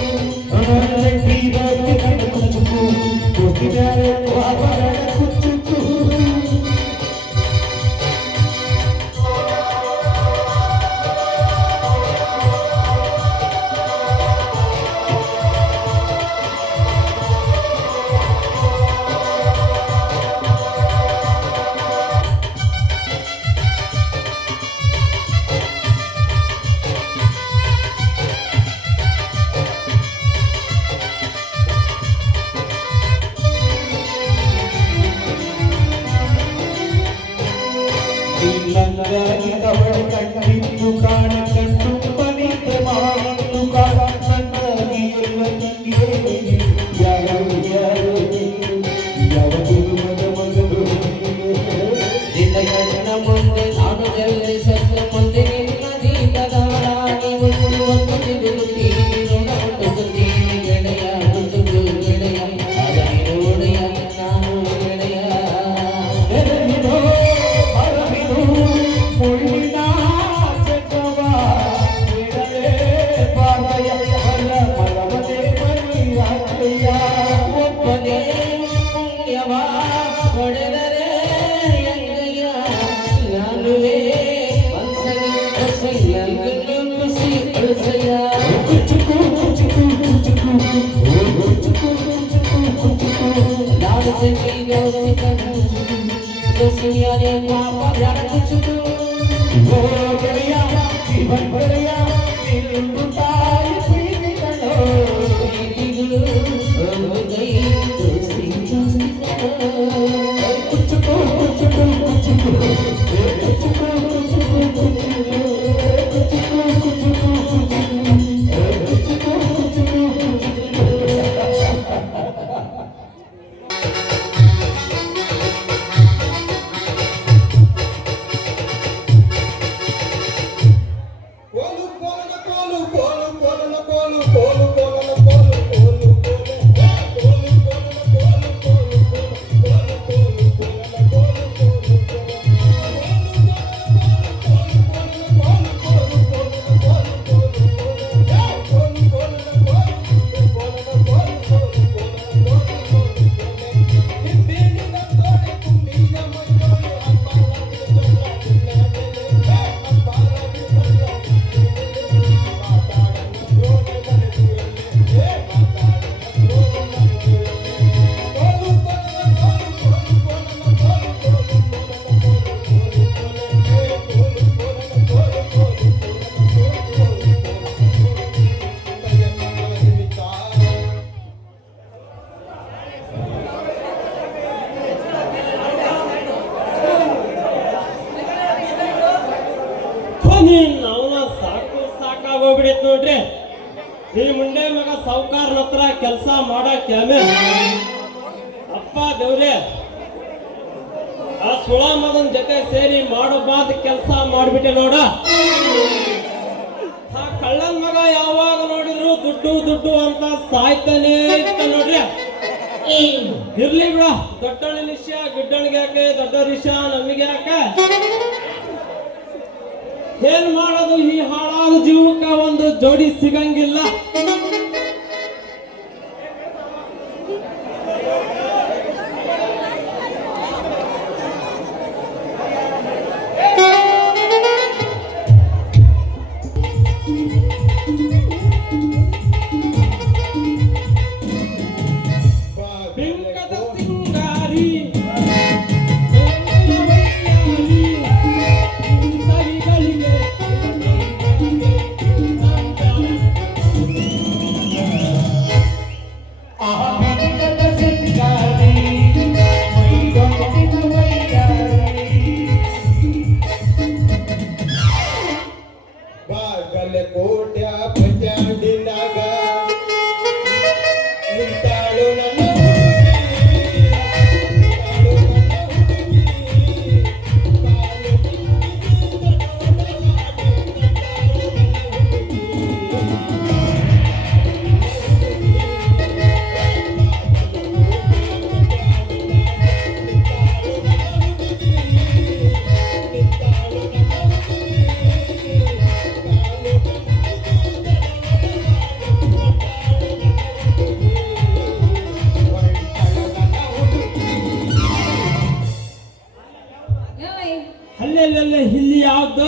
ಅವಳು ಕಣ್ಣಿಟ್ಟು ಕಾಣ ಕಣ್ಣು ಪನಿತೆ ಮಾಡು ಕಾಣ ಸಣ್ಣದಿಯಲ್ಲ ನಿಂಗೆ ಯಾರು ಯಾರು ಯಾವ ಮಗ ಮಗರು ನಿನ್ನ ಕಣ್ಣ ಮುಂದೆ ನಾನು ಜಲ್ದಿ ಸತ್ತ ಮುಂದೆ ನಿನ್ನ ದೀಪದಾಳಾಗಿ ಒಂದು ತಿರುಗುತ್ತೀನಿ ನೋಡುತ್ತೀನಿ ಗೆಳೆಯ ಮುಜುಗು ಗೆಳೆಯ ಅದನ್ನು ಒಡೆಯ ನಾನು ಗೆಳೆಯ ಮುಳ್ಳಿನ ಚಕ್ಕವ ಬಿಡಲೇ ಪಾದಯ ಬಲ ಬಲವದೇ ಮನೆಯ ಒಬ್ಬನೇ ಪುಣ್ಯವ ಹೊಡೆದರೆ ಎಂಗಯ್ಯ ನಾನುವೇ ಮನಸ್ಸಲ್ಲಿ ಹೊಸಯ್ಯಂಗನ್ನು ಖುಷಿ ಕಳಿಸಯ್ಯ ಕುಚುಕು ಕುಚುಕು ಕುಚುಕು ಕುಚುಕು ಕುಚುಕು ಕುಚುಕು ನಾನು ಸಂಗೀತ ದೋಸಿಯಾನೆ ಪಾಪ ಬ್ಯಾಡ ಕುಚುಕು ಓ ಗೆಳೆಯ ಜೀವನ್ ಗೆಳೆಯ ನಿಲ್ಲು ತಾಯಿ ಪ್ರೀತಿಗಳು ಪ್ರೀತಿಗಳು ಹೃದಯ ದೋಸ್ತಿ ಕುಚುಕು ಕುಚುಕು ಕುಚುಕು ಕುಚುಕು ಕುಚುಕು ಕುಚುಕು ಅವನ ಸಾಕು ಸಾಕಾಗೋಗ್ಬಿಡೈತ್ ನೋಡ್ರಿ. ಈ ಮುಂಡೆ ಮಗ ಸಾವುಕಾರನ ಹತ್ರ ಕೆಲಸ ಮಾಡಕ್ಕೆ ಅಪ್ಪ ದೇವ್ರೆ ಆ ಸುಳ ಮಗನ ಜೊತೆ ಸೇರಿ ಮಾಡಬಾರ್ದು ಕೆಲಸ ಮಾಡ್ಬಿಟ್ಟೆ ನೋಡ. ಆ ಕಳ್ಳನ ಮಗ ಯಾವಾಗ ನೋಡಿದ್ರು ದುಡ್ಡು ದುಡ್ಡು ಅಂತ ಸಾಯ್ತಾನೆ ಇರ್ತ ನೋಡ್ರಿ. ಇರ್ಲಿ ಬಿಡ, ದೊಡ್ಡಣ್ಣ ವಿಷಯ ಗಿಡ್ಡಣಿಗೆ ಯಾಕೆ, ದೊಡ್ಡ ವಿಷಯ ನಮಗೆ ಯಾಕೆ. ಏನ್ ಮಾಡೋದು, ಈ ಹಾಳಾದ ಜೀವಕ್ಕೆ ಒಂದು ಜೋಡಿ ಸಿಗಂಗಿಲ್ಲ.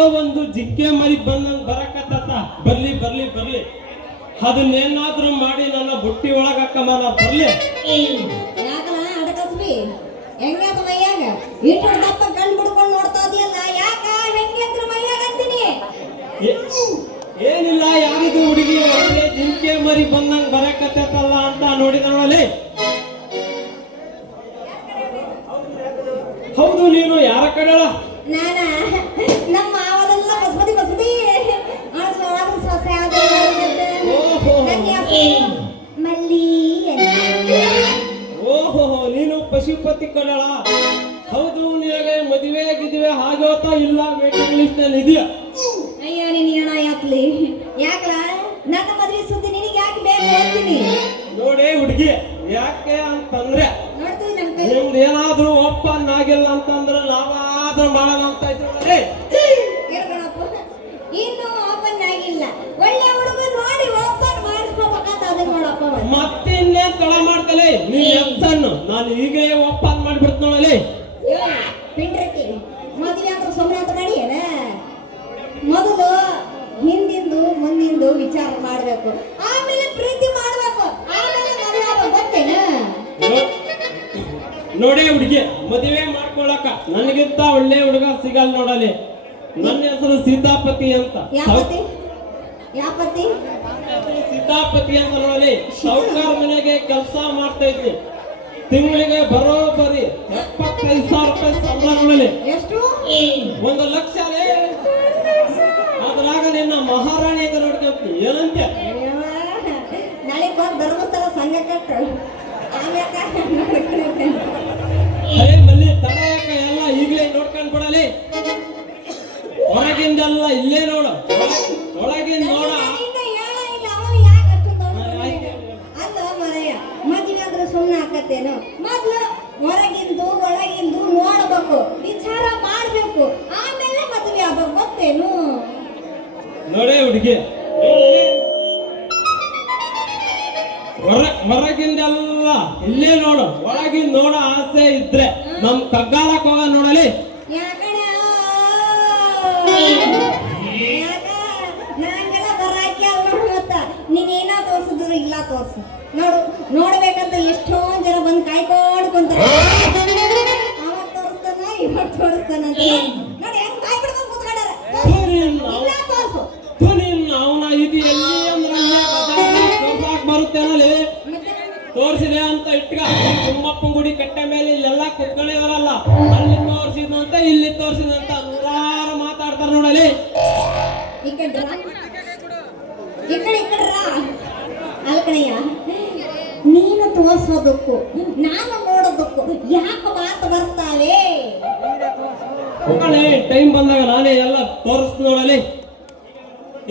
ಯಾವುದೋ ಒಂದು ಜಿಂಕೆ ಮರಿ ಬಂದಂಗ್ ಬರಕತ್ತ. ಬರ್ಲಿ ಬರ್ಲಿ ಬರ್ಲಿ, ಅದನ್ನೇನಾದ್ರೂ ಮಾಡಿ ನನ್ನ ಬುಟ್ಟಿ ಒಳಗ ಹಾಕಮ್ಮ, ನಾ ಬರ್ಲಿ. ಯಾಕಲ್ಲ ಅಡಕಸ್ಬಿ ಹೆಂಗ್ಯಾಕ ಮೈಯಾಗ ಇಟ್ಟು ದಪ್ಪ ಕಣ್ ಬಿಡ್ಕೊಂಡು ನೋಡ್ತಾ ಇದೀಯಲ್ಲ, ಯಾಕ ಹೆಂಗ್ಯಾದ್ರ ಮೈಯಾಗ ಅಂತೀನಿ. ಏನಿಲ್ಲ, ಯಾರಿದು ಹುಡುಗಿ ಒಳ್ಳೆ ಜಿಂಕೆ ಮರಿ ಬಂದಂಗ್ ಬರಕತ್ತಲ್ಲ ಅಂತ ನೋಡಿದ ನೋಡಲಿ. ಹೌದು, ನೀನು ಯಾರ ಕಡೆಳ? ನಾನ ನಮ್ಮ ಮಾವದೆಲ್ಲ ಬಸ್ಮತಿ ಸೊಸೆ ಓಹೋ ಮಲ್ಲಿ ಓಹೋ, ನೀನು ಪಶುಪತಿ ಕಡಳ. ಹೌದು, ನಿನಗೆ ಮದುವೆ ಗಿದುವೆ ಹಾಗೋತಾ ಇಲ್ಲ, ವೇಟಿಂಗ್ ಲಿಸ್ಟ್ ನಲ್ಲಿ ಇದೆಯಾ? ಅಯ್ಯೋ ನಿನ್ ಹಣ ಯಾತ್ಲಿ, ಯಾಕಲ ನನ್ನ ಮದ್ವೆ ಸುದ್ದಿ ನಿನಗೆ ಯಾಕೆ ಬೇಕು ಅಂತೀನಿ. ನೋಡೇ ಹುಡುಗಿ, ಯಾಕೆ ಅಂತಂದ್ರೆ ನೋಡ್ತೀವಿ ನಮ್ ಕೈ ನಿಮ್ದು ಏನಾದ್ರೂ ಒಪ್ಪಂದ ಆಗಿಲ್ಲ ಅಂತಂದ್ರೆ ನಾವಾದ್ರೂ ಮಾಡೋಣ ಅಂತ ಇದ್ದೀವಿ. ಕೇಳ್ಕೊಳಪ್ಪ, ಇನ್ನು ಓಪನ್ ಆಗಿಲ್ಲ, ಒಳ್ಳೆ ಹುಡುಗ ನೋಡಿ ಓಪನ್ ಮಾಡಿಸ್ಕೋಬೇಕಂತ ಅದನ್ನ ನೋಡಪ್ಪ. ಮತ್ತಿನ್ನೇ ತಡ ಮಾಡ್ತಲೇ ನೀನ್ ಎತ್ತನ್ನು ನಾನು ಈಗಲೇ ಒಪ್ಪಂದ ಮಾಡ್ಬಿಡ್ತು ನೋಡಲಿ. ಪಿಂಡ್ರಕ್ಕೆ ಮದುವೆ ಅಂತ ಸುಮ್ಮನೆ ಅಂತ ನಡಿಯೇನ, ಮೊದಲು ಹಿಂದಿಂದು ಮುಂದಿಂದು ವಿಚಾರ ಮಾಡ್ಬೇಕು, ಆಮೇಲೆ ಪ್ರೀತಿ ಮಾಡ್ಬೇಕು, ಆಮೇಲೆ ಮದುವೆ ಆಗ್ಬೇಕು, ಗೊತ್ತೇನ? ನೋಡೇ ಹುಡುಗಿ, ಮದುವೆ ಮಾಡ್ಕೊಳಕ ನನಗಿಂತ ಒಳ್ಳೆ ಹುಡುಗ ಸಿಗಲ್ಲ ನೋಡಲಿ. ನನ್ನ ಹೆಸರು ಸೀತಾಪತಿ ಅಂತ. ಯಾಪತಿ ಯಾಪತಿ ಸೀತಾಪತಿ ಅಂತ ನೋಡಲಿ. ಸಾವುಕಾರ ಮನೆಗೆ ಕೆಲಸ ಮಾಡ್ತಾ ಇದ್ವಿ. ತಿಂಗಳಿಗೆ ಬರೋಬ್ಬರಿ 75,000 ರೂಪಾಯಿ ಸಂಬಳ ನೋಡಲಿ. ಎಷ್ಟು? 1 ಲಕ್ಷ ರೇ. ಅದ್ರಾಗ ನಿನ್ನ ಮಹಾರಾಣಿ ಅಂತ ನೋಡ್ಕೊಂತೀನಿ, ಏನಂತೆ? ನಾಳೆ ಬಂದು ಧರ್ಮಸ್ಥಳ ಸಂಘ ಕಟ್ಟು, ಆಮ್ಯಾಕ ಅರೇ ಮಲ್ಲಿ, ತಡ ಯಾಕ, ಎಲ್ಲ ಈಗಲೇ ನೋಡ್ಕೊಂಡ್ ಬಿಡಲಿ. ಹೊರಗಿಂದಲ್ಲ, ಇಲ್ಲೇ ನೋಡು, ಒಳಗಿಂದ ನೋಡ. ಅಲ್ಲ ಮರಯ್ಯ, ಮದುವೆ ಆದ್ರೆ ಸುಮ್ಮನೆ ಹಾಕತ್ತೇನು? ಮೊದ್ಲು ಹೊರಗಿಂದು ಒಳಗಿಂದು ನೋಡ್ಬೇಕು, ವಿಚಾರ ಮಾಡ್ಬೇಕು, ಆಮೇಲೆ ಮದುವೆ ಆಗ್ಬೇಕು, ಗೊತ್ತೇನು? ನೋಡೇ ಹುಡುಗಿ, ಹೊರಗಿಂದಲ್ಲ ಇಲ್ಲೇ ನೋಡು, ಒಳಗಿಂದ ನೋಡ. ಆಸೆ ಇದ್ರೆ ನಮ್ ಕಗ್ಗಾಲಕ್ ಹೋಗ ನೋಡಲಿ. ಯಾಕಣ ನಂಗೆಲ್ಲ ಬರಾಕಿ ಅಲ್ಲ ನೋಡು, ಮತ್ತ ನೀನೇನ ತೋರ್ಸಿದ್ರು ಇಲ್ಲ ತೋರ್ಸು ನೋಡು. ನೋಡ್ಬೇಕಂತ ಎಷ್ಟೊಂದ್ ಜನ ಬಂದು ಕಾಯ್ಕೊಂಡು ಕುಂತಾರೆ, ಅವಾಗ ತೋರಿಸ್ತಾನ ಇವಾಗ ತೋರಿಸ್ತಾನ ಅಂತ ನೋಡಿ ಹೆಂಗ್ ಕಾಯ್ ಬಿಡ್ಕೊಂಡು ಕೂತ್ಕೊಂಡಾರ. ಇಲ್ಲ ತೋರ್ಸು. ಅವನ ಇದು ಎಲ್ಲಿ ಅಂದ್ರೆ ತೋರ್ಸಾಕ್ ಬರುತ್ತೇನಲ್ಲಿ. ತೋರ್ಸಿದೆ ಅಂತ ಇಟ್ಕ, ತಿಮ್ಮಪ್ಪನ ಗುಡಿ ಕಟ್ಟೆ ಮೇಲೆ ಇಲ್ಲೆಲ್ಲ ಕುತ್ಕೊಂಡಿದಾರಲ್ಲ, ಅಲ್ಲಿ ತೋರ್ಸಿದಂತ ಇಲ್ಲಿ ತೋರ್ಸಿದಂತ ನೂರಾರು ಮಾತಾಡ್ತಾರ ನೋಡಲಿ. ಈ ಕಡೆ ಅಲ್ಕಣಯ್ಯ, ನೀನು ತೋರ್ಸೋದಕ್ಕೂ ನಾನು ನೋಡೋದಕ್ಕೂ ಯಾಕೆ ಮಾತು ಬರ್ತಾವೆ? ಟೈಮ್ ಬಂದಾಗ ನಾನೇ ಎಲ್ಲ ತೋರಿಸ್ ನೋಡಲಿ.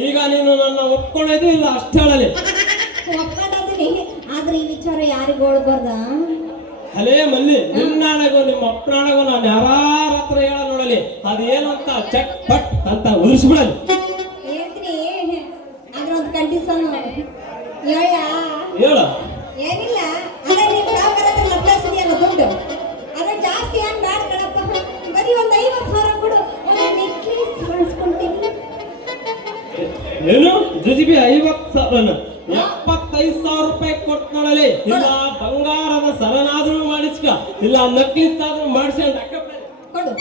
ಈಗ ನೀನು ನನ್ನ ಒಪ್ಕೊಳ್ಳೋದು ಇಲ್ಲ ಅಷ್ಟೇ ಹೇಳಲಿ. ಒಪ್ಕೊಂಡಿದ್ದೀನಿ, ಆದ್ರೆ ಈ ವಿಚಾರ ಯಾರಿಗೂ ಹೋಗ್ಬಾರ್ದ. ಅಲೇ ಮಲ್ಲಿ, ನಿನ್ನಾಣಗೂ ನಿಮ್ಮ ಅಪ್ಪನಾಣಗೂ ನಾನು ಯಾರ ಹತ್ರ ಹೇಳ ನೋಡಲಿ. ಅದೇನಂತ ಚಟ್ ಪಟ್ ಅಂತ ಉಳಿಸ್ಬಿಡಲಿ. ಹೇಳ್ತೀನಿ, ಅದ್ರ ಒಂದು ಕಂಡೀಷನ್ ಹೇಳ. ಹೇಳು. ಏನಿಲ್ಲ, ಅದೇ ನಿಮ್ ಸಾವುಕಾರ ಹತ್ರ ಲಪ್ಲಾಸಿದೆಯಲ್ಲ ದುಡ್ಡು, ಅದ್ರ ಜಾಸ್ತಿ ಏನ್ ಬೇಡ ಕಣಪ್ಪ, ಬರೀ ಒಂದು 50,000 ಕೊಡು, ಒಂದು ನೆಕ್ಲೇಸ್ ಮಾಡಿಸ್ಕೊಂತೀನಿ. ಏನು ಜುಜಿಬಿ 50,000? 75,000 ರೂಪಾಯಿ ಕೊಟ್ಟು ನೋಡಲಿ. ಇಲ್ಲ ಬಂಗಾರದ ಸರನಾದ್ರೂ ಮಾಡಿಸ್ಕ, ಇಲ್ಲ ನಕ್ಲಿಸ್ ಆದ್ರೂ ಮಾಡಿಸಿ ಅಂತ ಅಕ್ಕ ಕೊಡು.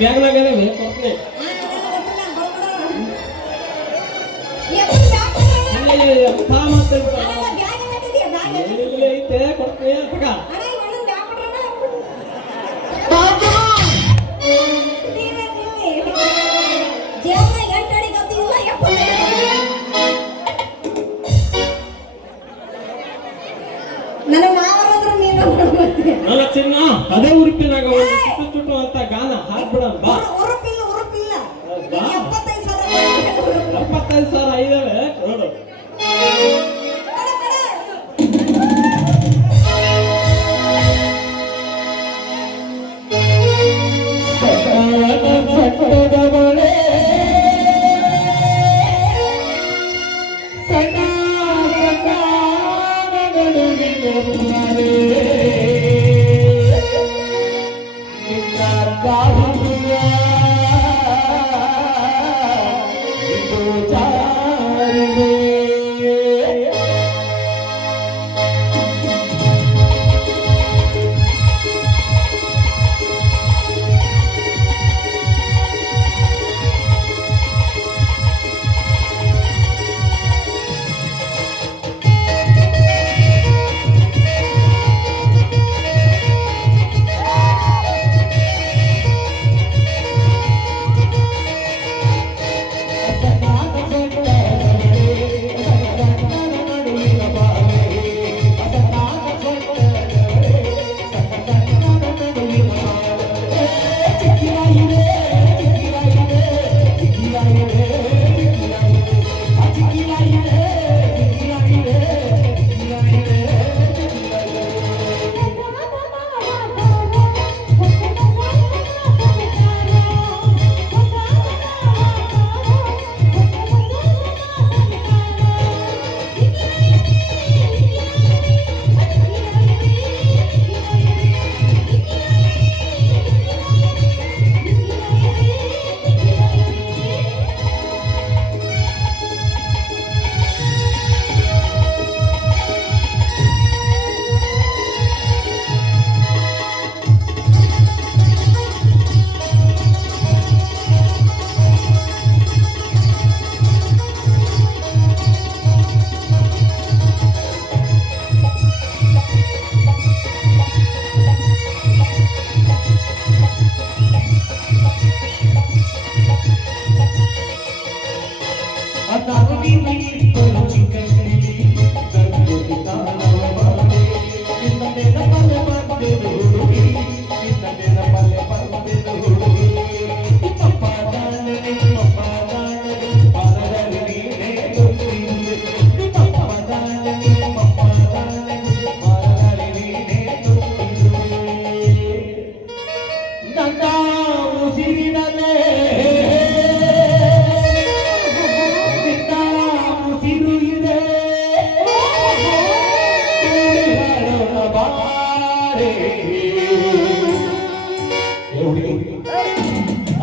ಬ್ಯಾಗ್ನಾಗ ಕೊಡ್ತೀನಿ. ಐತೆ ಕೊಡ್ತೀನಿ ಅಕ್ಕ. ನನ್ನ ಮಾವರಾದ್ರೂ ನೀನು ನನ್ನ ಚಿನ್ನ, ಅದೇ ಉಡುಪಿನಾಗ ಒಂದು ಚುಟ್ಟು ಚುಟ್ಟು ಅಂತ ಗಾನ ಹಾಕ್ಬಿಡೋಣ ಬಾ. ಉರುಪಿಲ್ಲ 75,000 75,000 ಇದಾವೆ ನೋಡು.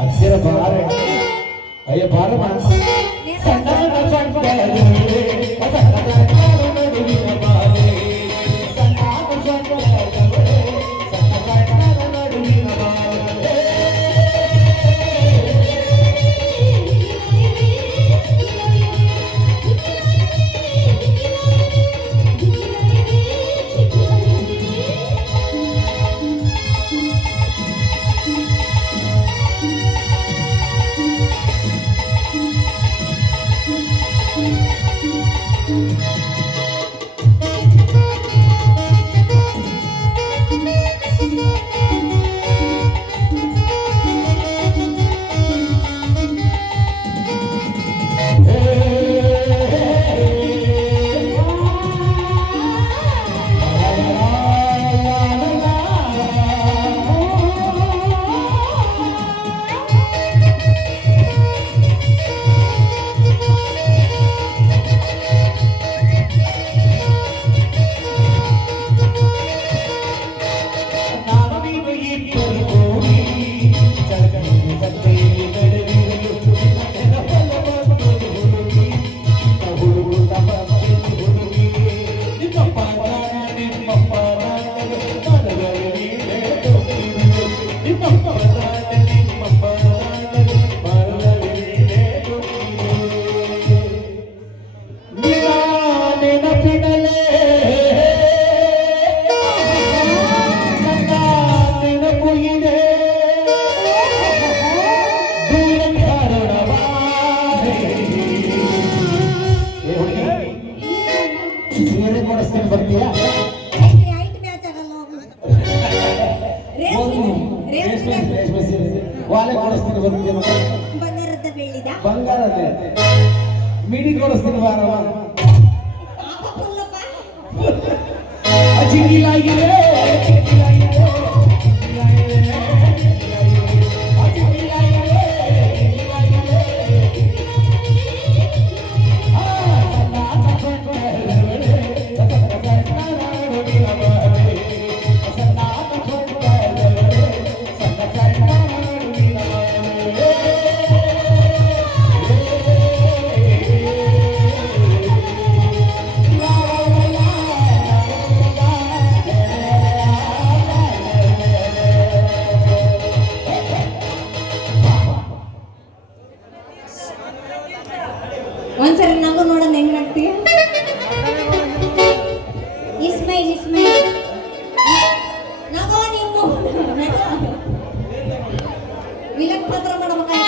ಅಜ್ಜರ ಬಾರ ಅಯ್ಯ ಬಾರಮ್ಮ ಸಣ್ಣ ಬರ್ತೀಯಾ ವಾಲೆ ಕೊಡಿಸ್ತೀನಿ ಬರ್ತೀಯ ಬಂಗಾರದ ಬೆಳ್ಳಿದ ಬಂಗಾರದ ಮಿಡಿ ಕೊಡಿಸ್ತೀನಿ ಬಾರವ ಅಜಿಗಿಲಾಗಿದೆ ಒಂದ್ಸರಿ ನಂಗೂ ನೋಡೋಣ ಹೆಂಗ್ ನಗ್ತೀಯ ಇಸ್ಮೈಲ್ ಇಸ್ಮೈಲ್ ನಗೋ ನೀವು ವಿಲಕ್ ಪಾತ್ರ ಮಾಡ್ಬೇಕ